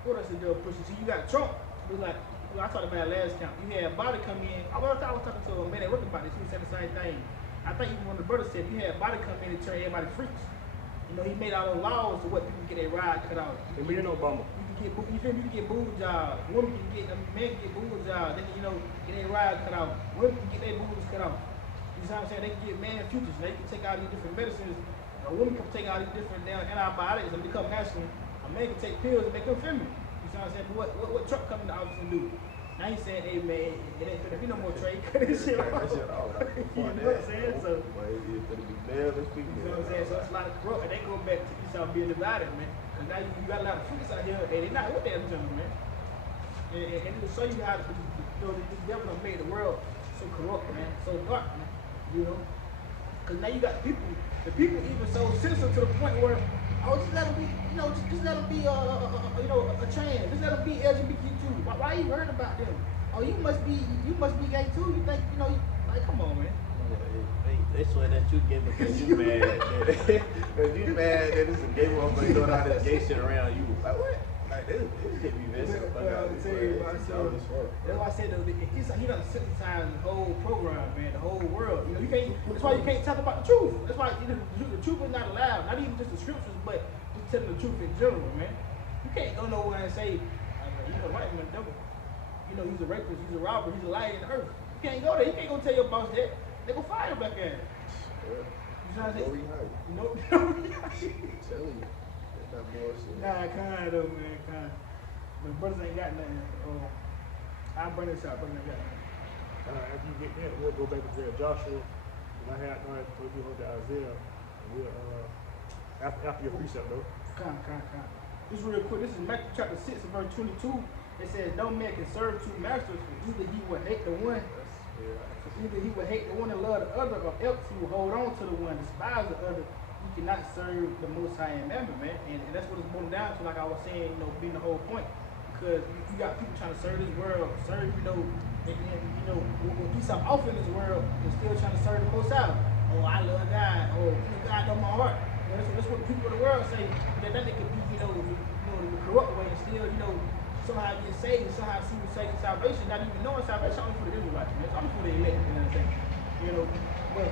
What else is devil pushing? See, you got Trump. It was like I talked about it last count. You had Biden come in. I was talking to a man that worked about this. He said the same thing. I think even one of the brothers said you had Biden come in and turn everybody freaks. You know, he made all those laws to what people get their ride cut out. And we didn't Obama. You can get boob jobs. Women can get, men can get boob jobs. They can, you know, get their ride cut out. Women can get their boobs cut out. You know what I'm saying? They can get man futures. They can take all these different medicines. A woman can take all these different damn antibiotics and become masculine. A man can take pills and become feminine. You know what I'm saying? But what Trump come in the office and do? Now he's saying, hey man, it ain't gonna be no more trade. Cut this shit off. That shit off. You know what I'm saying? So, But it's gonna be male and female. you know what I'm saying? So it's a lot of corrupt, and they go back to Esau being divided, man. Because now you got a lot of freaks out here, and they're not with that gentleman, man. And it'll show you how this devil done made the world so corrupt, man, so dark, man. You know? Because now you got the people even so sensitive to the point where, oh, just let them be, you know, just let them be, you know, a trans. Just let them be LGBTQ. Why you worried about them? Oh, you must be gay too. You think, you know, like, come on, man. They swear that you get because you mad. Because you mad that it's a gay motherfucker doing all this gay shit around you. Like, what? Like, this shit be messing the fuck out of me. That's why I said he done synthesized the whole program, man, the whole world. You know, that's why you can't talk about the truth. That's why the truth is not allowed. Not even just the scriptures, but just telling the truth in general, man. You can't go nowhere and say, you know, white man, devil. You know, he's a rapist, he's a robber, he's a liar in the earth. You can't go there. You can't go tell your boss that. They gonna fire him back at him. You know what I'm saying? No, Telling you. That's not bullshit. Nah, kind though, man, kind. But brothers ain't got nothing. I'll bring this out, brothers ain't got nothing. After you get that, we'll go back to Joshua. And I had told you about Isaiah. And we'll after your precept though. Kind. This real quick. This is Matthew chapter 6 and verse 22. It says, "No man can serve two masters, for either he will hate the one, either he will hate the one and love the other, or else he will hold on to the one, despise the other. You cannot serve the Most High and Mammon, man." And that's what it's boiling down to, like I was saying, you know, being the whole point. Because you got people trying to serve this world, serve, you know, and when Esau off in this world, they're still trying to serve the Most High. Oh, I love God. Oh, God know my heart. You know, that's what the people of the world say. That they could be, you know, the corrupt way and still, you know, somehow get saved, somehow see salvation, not even knowing salvation, only for the Israelites, man. It's only for the elect, you know what I'm saying? You know, but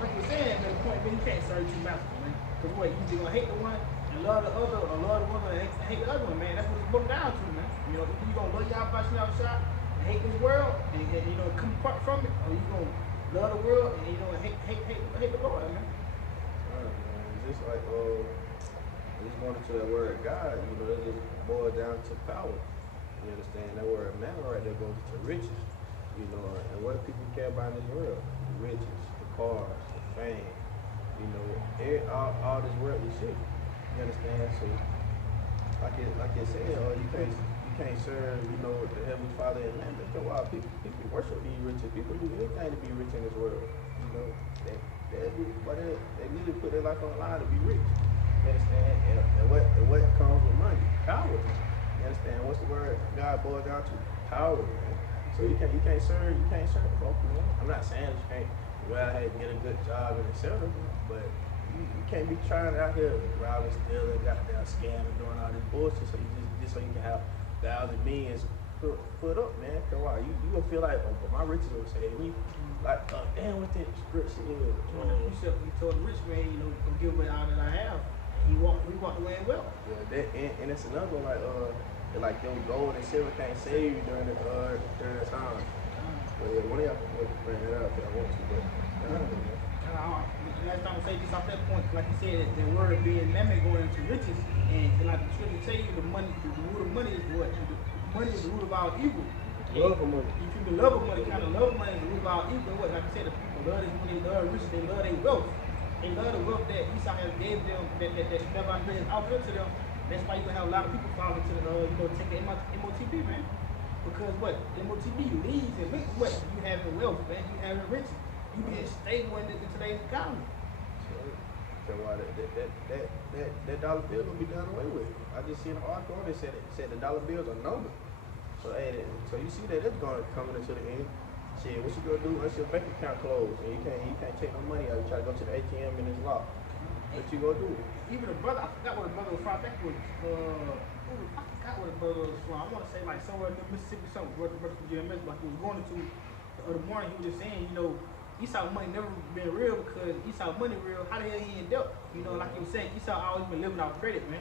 like you're saying, man, the point being, you can't serve two masters, man. Because what, you either gonna hate the one and love the other, or love the one and hate the other one, man. That's what it's broken down to, man. You know, you gonna love y'all by shot, hate this world and you know come apart from it, or you gonna love the world and you know hate the Lord, man. Alright, man. It's just like I just wanted to that word God, you know, it just boils down to power. You understand? That word man right there goes to riches. You know, and what do people care about in this world? The riches, the cars, the fame, you know, all this worldly shit. You understand? So like it said, you can't serve, you know, the Heavenly Father and man. That's why people worship these riches. People do anything to be rich in this world. You know, they literally put their life on the line to be rich. You understand? And what comes with money? Power. You understand? What's the word God boils down to? Power, man. So you can't serve folk, man. I'm not saying that you can't go out here and get a good job and etc. But you can't be trying out here robbing, stealing, goddamn scamming, doing all this bullshit so just so you can have thousands, millions put up, man. Cause why? You gonna feel like, oh, but my riches will save me. Like, damn, what that scripture is. You told the rich man, you know, go give away all that I have. We walked away in wealth. Yeah, and it's another one like your gold and silver can't save you during the time. But yeah, one of y'all can bring it up if I want to, but Last time I say just off that point, like you said, the word being mammon going into riches, and like the scripture tell you, the root of money is what? Money is the root of all evil. love of money. If you love of money, kind of love of money is the root of all evil. What? Like I said, the people love this money, they love riches, they love their wealth. They love the wealth that Esau has gave them, that never been offered to them. That's why you gonna have a lot of people fall into the, take the MOTB, man. Because what? MOTB leads and makes what? You having wealth, man. You having riches. You being stable in today's economy. So why that dollar bill gonna be done away with? I just seen an article on it said the dollar bills are numbered. So so you see that it's gonna coming into the end. Shit, what you gonna do once your bank account closed and you can't take no money out? You try to go to the ATM and it's locked. What you gonna do? Even a brother, I forgot what a brother was from. I think it was, I forgot what a brother was from. I want to say like somewhere in Mississippi, something. Brother from GMS, but he was going into the other morning. He was just saying, you know, Esau money never been real because Esau money real. How the hell he ain't dealt? You know, like he was saying, Esau always been living off credit, man.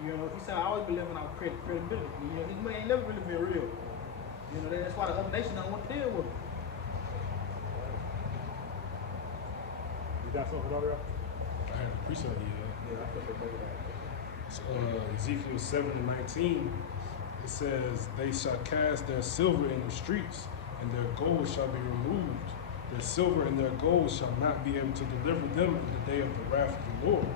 You know, Esau always been living off credibility. You know, his money ain't never really been real. You know, that's why the other nation don't want to deal with him. You got something over there? I had a precept here. Yeah, I think they that. So, Ezekiel 7:19, it says, "They shall cast their silver in the streets, and their gold shall be removed. Their silver and their gold shall not be able to deliver them in the day of the wrath of the Lord.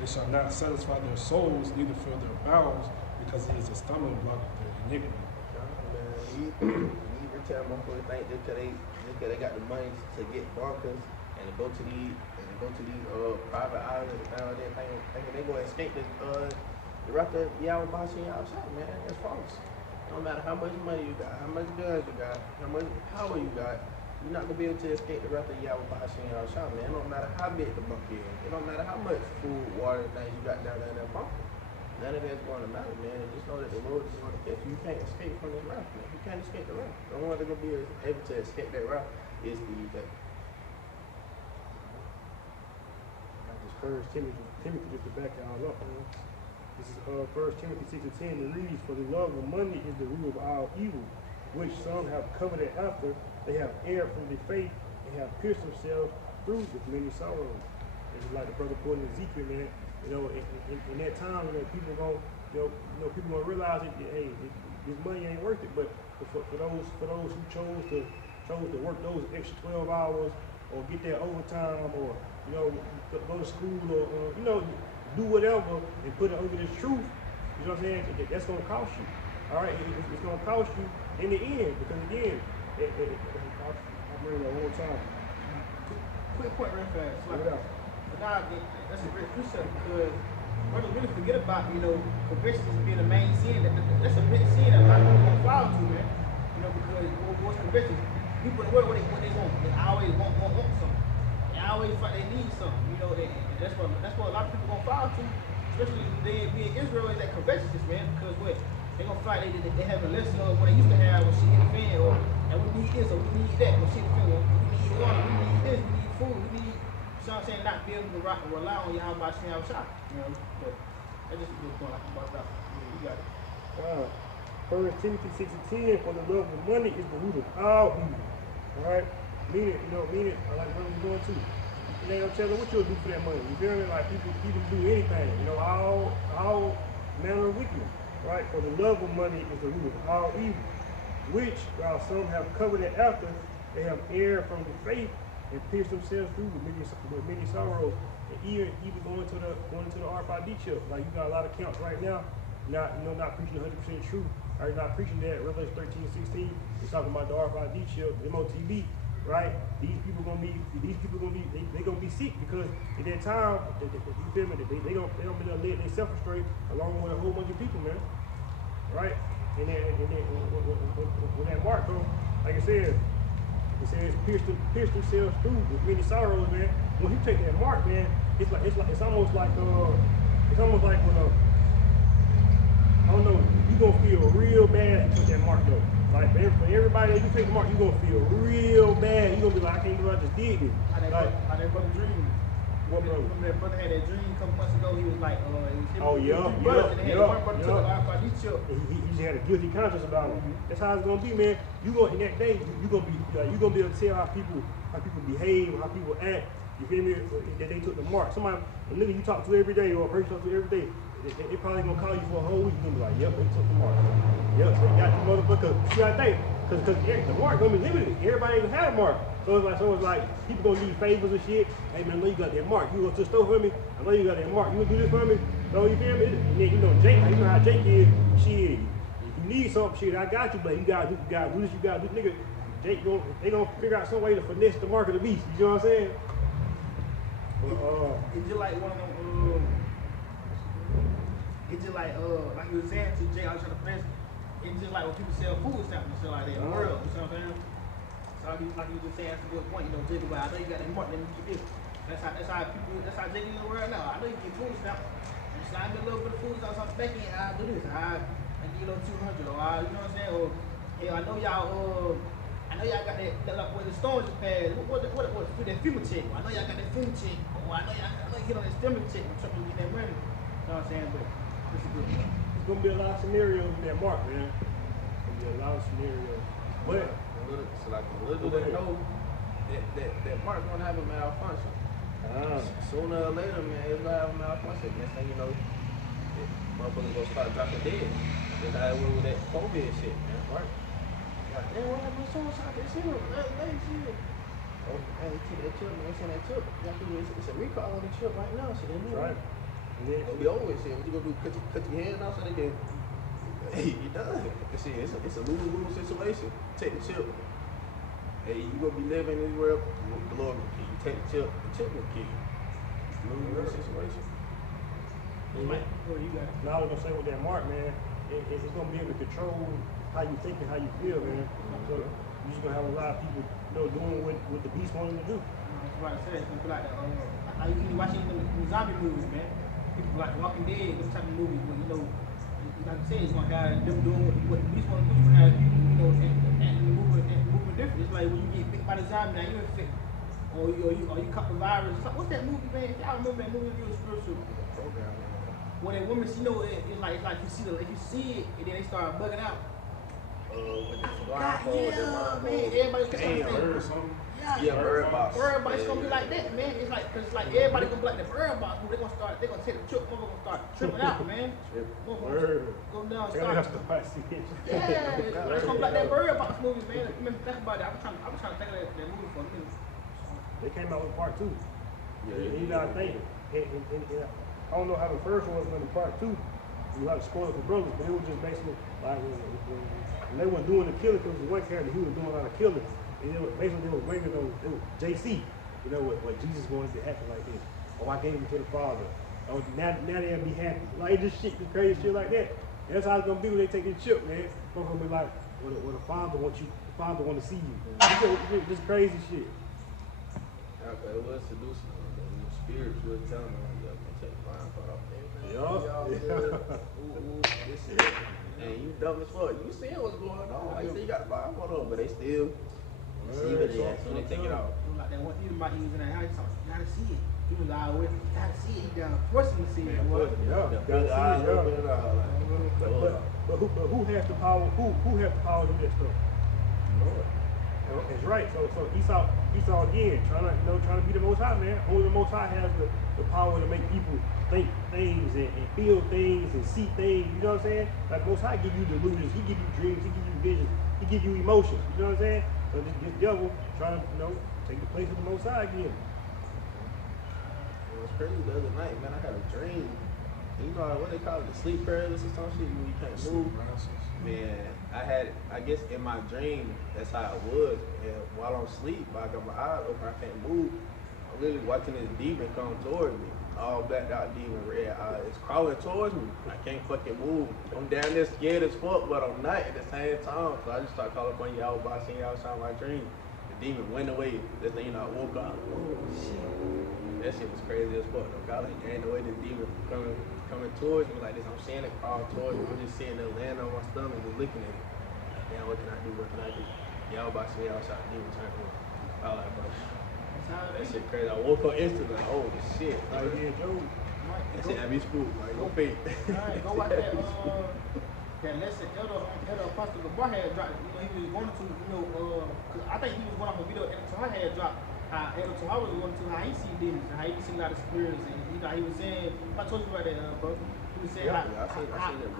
They shall not satisfy their souls, neither fill their bowels, because he is a stumbling block of their iniquity." You tell motherfuckers think just cause they got the money to get bunkers and to go to these private islands and all that thinking they gonna escape the wrath of Yahweh Bashim outside, man. That's false. No matter how much money you got, how much guns you got, how much power you got, you're not gonna be able to escape the wrath of Yahweh Bashim outside, man. It don't matter how big the bunk is. It don't matter how much food, water, things you got down there in that bunk. None of that's going to matter, man. Just know that the Lord is going to catch you. You can't escape from this wrath, man. You can't escape the wrath. The only one that's going to be able to escape that wrath is the elect. Like this 1 Timothy just to back y'all up, man. This is 1 Timothy 6:10. It reads, "For the love of money is the root of all evil, which some have coveted after. They have erred from the faith and have pierced themselves through with many sorrows." It's like the brother put in Ezekiel, man. You know, in that time, you know, people gonna realize that, hey, this money ain't worth it. But for those who chose to work those extra 12 hours or get that overtime or go to school or do whatever and put it over this truth, you know what I'm saying? That's gonna cost you. All right, it's gonna cost you in the end because again, I'll bring it up one more time. Quick point, real fast. That's a great precept because brothers really forget about, covetousness being the main sin. That's a big sin that a lot of people don't fall to, man. Because what's covetousness? People in the world, what they want. They always want something. They always fight, they need something. That's what a lot of people gonna fall to, especially they being Israel is that covetousness, man. Because what? They gonna fight, they have a lesson of what they used to have when shit hit the fan, or and we need this or we need that, when shit hit the fan, we need water, we need this, we need food, we need. You know what I'm saying? Not be able to rely on Yahweh Bashim outside. But that's just a good point I can bust out. You got it. 1 Timothy 6:10, for the love of money is the root of all evil. Alright? Meaning, I like where we're going to. And they don't tell them what you'll do for that money. You feel me? Like people do anything, all manner of wickedness. Right? For the love of money is the root of all evil. Which, while some have covered it after, they have erred from the faith and pierced themselves through with many sorrows. And even going to the RFID chip. Like you got a lot of counts right now, not preaching 100% truth. Or not preaching that Revelation 13:16. It's talking about the RFID chip, MOTV, right? These people gonna be sick because at that time, you feel me? They don't be able to let themselves astray along with a whole bunch of people, man. Right? And then when that mark goes, like I said, it says pierce themselves through with many sorrows, man. When you take that mark, man, it's almost like when I don't know, you gonna feel real bad if you put that mark though. Like for everybody that you take the mark, you gonna feel real bad. You gonna be like, I can't believe I just did this. How that brother dream. What brother? Remember that brother had that dream a couple months ago. He was like, it was him. Oh, It was yeah, three brothers, and they had one brother took the yeah. RFID chip. He just had a guilty conscience about it. That's how it's gonna be, man. You gonna in that day, you gonna be able to tell how people behave, how people act. You feel me? That they took the mark. Somebody, a nigga you talk to every day or a person you talk to every day, they probably gonna call you for a whole week. You gonna be like, yep, they took the mark. Yep, they got the motherfucker. See how they, cause the mark gonna be limited. Everybody ain't gonna have a mark. So it's like people gonna need favors and shit. Hey man, I know you got that mark. You go to the store for me. I know you got that mark. You gonna do this for me? So you feel me? And then Jake, you know how Jake is. Shit, if you need something, shit, I got you. But you gotta do this. You gotta do, nigga. Jake they gonna figure out some way to finesse the mark of the beast. You know what I'm saying? It's just like one of them. It's just like you were saying to Jay, I was trying to finesse. It's just like when people sell food stamps and shit like that in the world. You know what I'm saying? So like you just saying, that's a good point. You know, Jay, but I know you got that mark. Let me get this. That's how Jay in the world now. I know you get food stamps. You slide me a little bit of food stamps on the back end. I do this. I give you 200 or you know what I'm saying? Or I know y'all. I know y'all got that like where the storms just passed. What that FEMA check? I know y'all got that FEMA check. Or I know you get on that stimulus check. I'm trying to get that money. You know what I'm saying? But this is good. It's gonna be a lot of scenarios with that mark, man. It's gonna be a lot of scenarios. But So like little they know that mark gonna have a malfunction. Sooner or later, man, it's gonna have a malfunction. Next thing you know, motherfuckers gonna start dropping dead. That's how it went with that COVID shit, man. Right? Like, damn, what happened to so-and-so? They see them, shit. Oh, hey, keep that chip, man. They send that chip. It's a recall on the chip right now, so they know. right. And then It'll be over with, shit. What you gonna do? Cut your hand off so they can. Hey, you done. It's a lose-lose situation. Take the chip. Hey, you gonna be living in this world, the Lord gonna kill you. Take the chip gonna kill you. Lose-lose situation. What you got? now I'm gonna say with that mark, man, it's gonna be able to control how you think and how you feel, man. So you're just gonna have a lot of people, doing what the beast wanted to do. Like I said, it's gonna be like how you can watch it in the zombie movies, man. People like Walking Dead, those type of movies where like I said, it's gonna have them doing what the beast want to do. It's gonna have people, and moving different. It's like when you get bit by the zombie, now you infected, or you caught the virus. What's that movie, man? Y'all remember that movie? It was spiritual. When that woman, it's like you see if you see it, and then they start bugging out. With the God, blindfold, yeah, man, everybody's gonna Bird or something. Yeah, bird box. Bird box, it's gonna be like that, man. It's like, cause it's like everybody gonna be like the bird box. They're gonna take the trip, motherfucker gonna start tripping out, man. Word. Go down, They're gonna have start. to watch it. Yeah, it's gonna be like that bird box movie, man. I mean, think about it. I was trying to think of that movie for a minute. They came out with part 2. Yeah, You gotta think. And I don't know how the first one was, but the part 2, you have to spoil it for brothers, but it was just basically like when they were doing the killing, because the one character he was doing a lot of killing. And it was basically they were waiting on JC, what Jesus wanted to happen like this. Oh, I gave him to the Father. Oh, now they'll be happy. Like just shit, the crazy shit like that. And that's how it's gonna be when they take this chip, man. It's gonna be like, well, the Father wants you, the Father want to see you. Just crazy shit. Okay, it was seducing. The spirits were telling them, yo, man, take the blindfold off. This is it. And you dumb as fuck. You seeing what's going on. Like, you got the blindfold on, but they still See what they at, so they take it out. It was like that one Edomite, he was in that house, he said, you gotta see it. He was all with it. You gotta see it. He down forcing to see it. Man, Boy. yeah. The Gotta see eyes it, yeah. open and all, like, But who has the power? Who has the power to do that stuff? Lord. That's right. So Esau again trying to be the Most High, man. Only the Most High has the power to make people think things and feel things and see things. You know what I'm saying? Like Most High give you delusions, he give you dreams, he give you visions, he give you emotions. You know what I'm saying? So this devil trying to take the place of the Most High again. It was crazy the other night, man. I had a dream. You know what they call it, the sleep paralysis or some shit when you can't move. Man, I guess in my dream, that's how it was. And while I'm asleep, I got my eyes open, I can't move. I'm literally watching this demon come towards me. All blacked out demon, red eyes. It's crawling towards me. I can't fucking move. I'm down there scared as fuck, but I'm not at the same time. So I just start calling upon y'all by seeing y'all sound my dream. The demon went away. That's when I woke up. Oh shit. That shit was crazy as fuck. though. God like ain't the way this demon coming towards me like this. I'm seeing it crawl towards me. I'm just seeing it land on my stomach, just looking at it. Damn, what can I do? What can I do? Y'all about to see y'all shot demon turn on. I like, bro. That shit crazy. I woke up instantly like, holy shit. Like Joe. That shit had me spooked. Like, go fake. Alright, go watch that lesson Elder Apostle Gabar had dropped. You know, he was going to, cause I think he was going off a video Elder Tahar had dropped. Elder Tahar was going to how he see demons and how he see a lot of spirits. And he was saying, I told you about that, bro. He was saying, I seen that video.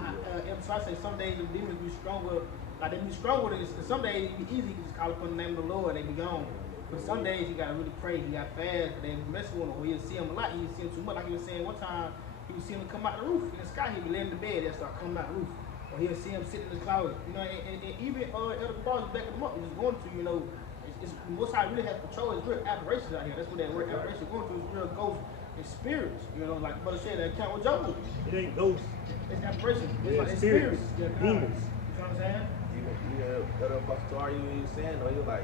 Elder Tahar said some days the demons be stronger. Like they be stronger than some days it be easy. You can just call upon the name of the Lord and they be gone. But some days you gotta really pray, you gotta fast, they mess with him, or you'll see him a lot, you'll see him too much. Like he was saying one time, he was seeing him come out the roof in the sky, he'd be laying in the bed, they'll start coming out the roof. Or he'll see him sitting in the closet. You know, and even Elder Paul was backing him up, he was going to, it's most high really has control, it's real apparitions out here. That's what that word apparition is going to, it's real ghosts and spirits. Like Brother said, that count with Job. It ain't ghosts. It's apparitions. Yeah, It's spirits. Yeah, Demons. You know what I'm saying? Elder Apostle Tahar, he was saying, though, he was like,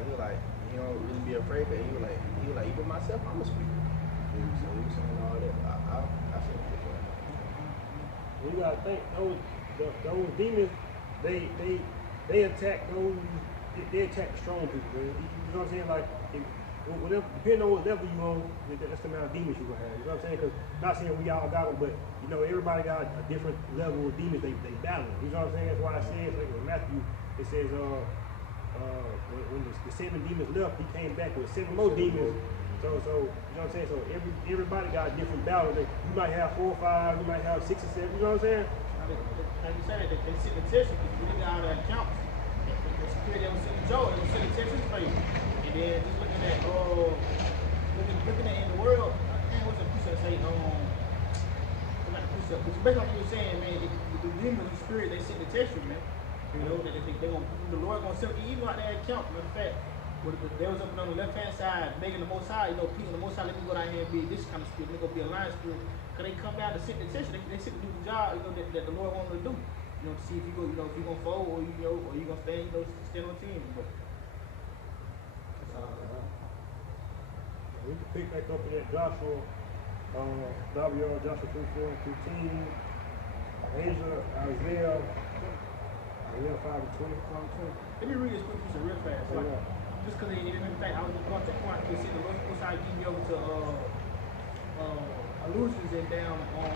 you don't really be afraid, but he was like, even myself, I'm a speaker. So he was saying all that. I said, You gotta think those demons, they attack those. They attack strong people. Man. You know what I'm saying? Like, whatever, depending on what level you on, that's the amount of demons you gonna have. You know what I'm saying? Because not saying we all got them, but everybody got a different level of demons they battle. You know what I'm saying? That's why I said, like in Matthew, it says when the 7 demons left, he came back with 7 more demons. So you know what I'm saying? So everybody got a different battle. You might have 4 or 5, you might have 6 or 7. You know what I'm saying? Like you said, they sit in tension because we look at all the accounts. The spirit that was sitting Joe, it was sitting tension for you. And then just looking at in the world, what's the precept say? Like the precept, which basically like you were saying, man, the demons, the spirit, they sit in tension, man. The Lord gonna send even like that account. Matter of fact, they was up on the left hand side, begging the Most High, Peter, the Most High, let me go down here and be this kind of spirit, let me go be a lion spirit. Cause they come down to sit in tension, they sit to do the job, that the Lord want them to do. To see if you go, if you gonna fold or you gonna stand, stand on the team. But we can pick back up in that Joshua, Joshua 3:4-15, Isaiah 5:20. let me read this quick piece of real fast. Like, just because they didn't think, I was just going to the point to see the Most High give me over to illusions and down on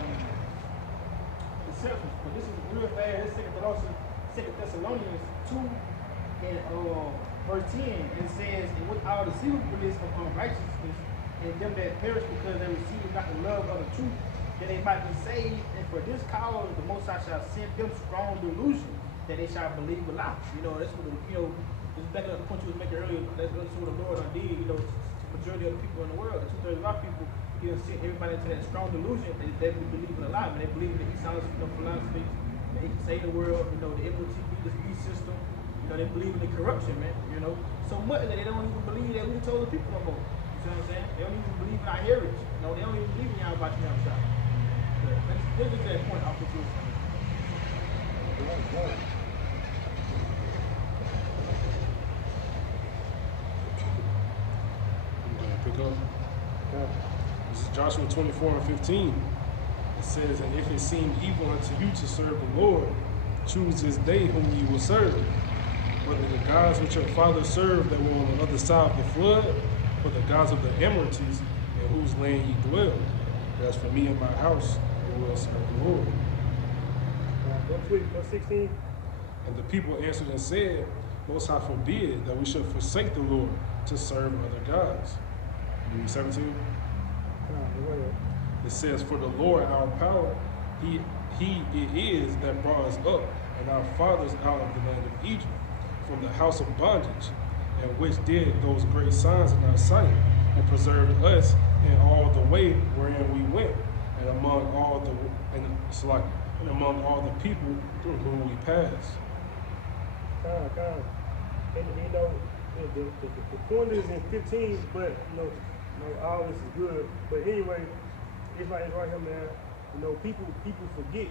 deceptions. But this is real fast. This 2 Thessalonians 2 and verse 10. And it says, and with all the deceivableness of unrighteousness and them that perish because they receive not the love of the truth, that they might be saved. And for this cause the Most High shall send them strong delusion, that they shall believe a lie. That's what just backing up the point you was making earlier. That's what the Lord did. The majority of the people in the world, the 2/3 of our people, He done sent everybody into that strong delusion that they believe in a lie. They believe in the Eastern philosophy, that He can save the world. The MOTB, the beast system. They believe in the corruption, man. So much that they don't even believe that we told the people no more. You see what I'm saying? They don't even believe in our heritage. They don't even believe in y'all about to have shot. Let's get to that point off the truth. Pick up. This is Joshua 24:15. It says, and if it seem evil unto you to serve the Lord, choose this day whom ye will serve, whether the gods which your fathers served that were on the other side of the flood, or the gods of the Amorites in whose land ye dwell. As for me and my house, we will serve the Lord. Verse 16. And the people answered and said, Most High forbid that we should forsake the Lord to serve other gods. Read 17. It says, For the Lord our power, He it is that brought us up and our fathers out of the land of Egypt, from the house of bondage, and which did those great signs in our sight, and preserved us in all the way wherein we went, and among all the and among all the people through whom we passed. God. And you know, the point is in 15, but all this is good. But anyway, it's right here, man. You know, people forget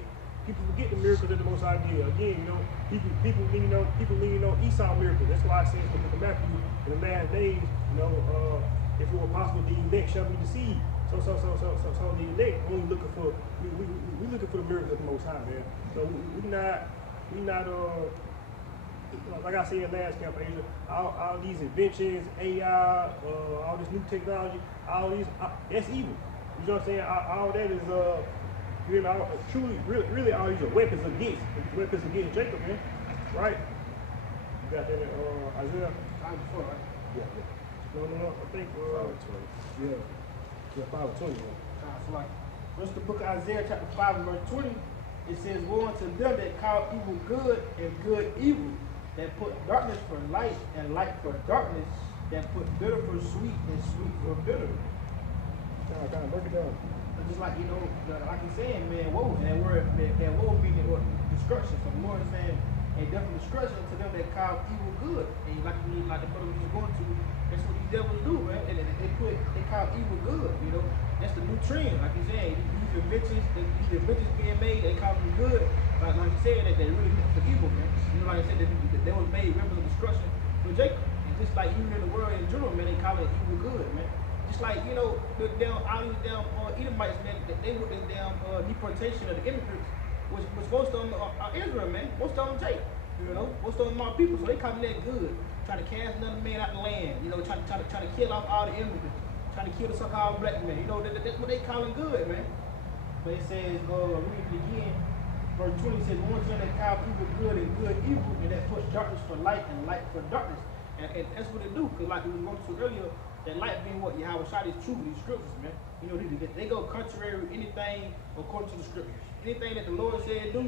the miracles that the Most High did. Again, people leaning on Esau miracles. That's why I say in the book of Matthew, in the last days, if it were possible, the elect shall be deceived. So the elect only looking for we looking for the miracles of the Most High, man. So we not like I said in last camp, Asia, all these inventions, AI, all this new technology, all these that's evil. You know what I'm saying? All that is really all these are weapons against Jacob, man. Right? You got that in Isaiah? Time before, right? Yeah. No. I think 5:20. Yeah, 5:20. So like, what's the book of Isaiah chapter 5 and verse 20? It says, Woe unto them that call evil good and good evil, that put darkness for light and light for darkness, that put bitter for sweet and sweet for bitter. Kind of break it down. Just like, like he's saying, man, woe, and that word, that woe meaning destruction. So the Lord is saying, and definitely destruction to them that call evil good. And like the brother was going to, that's what these devils do, man. And they call evil good, That's the new trend. Like he's saying, these inventions being made, they call them good. Like he's saying that they really meant for evil, man. Like I said, they was made weapons of destruction for Jacob. And just like even in the world in general, man, they call it evil good, man. Just like, all these Edomites, man, they were in deportation of the immigrants, which most of them are Israel, man. Most of them Jacob, most of them are people, so they call that good. Trying to cast another man out the land, trying to kill off all the immigrants, trying to kill the so-called black man. That's what they calling good, man. But it says, read it again, verse 20 says, One thing that call evil good and good evil, and that puts darkness for light and light for darkness. And that's what they do, because like we were going to earlier, that light being what Yahweh shot is true, these scriptures, man. They go contrary to anything according to the scriptures. Anything that the Lord said do,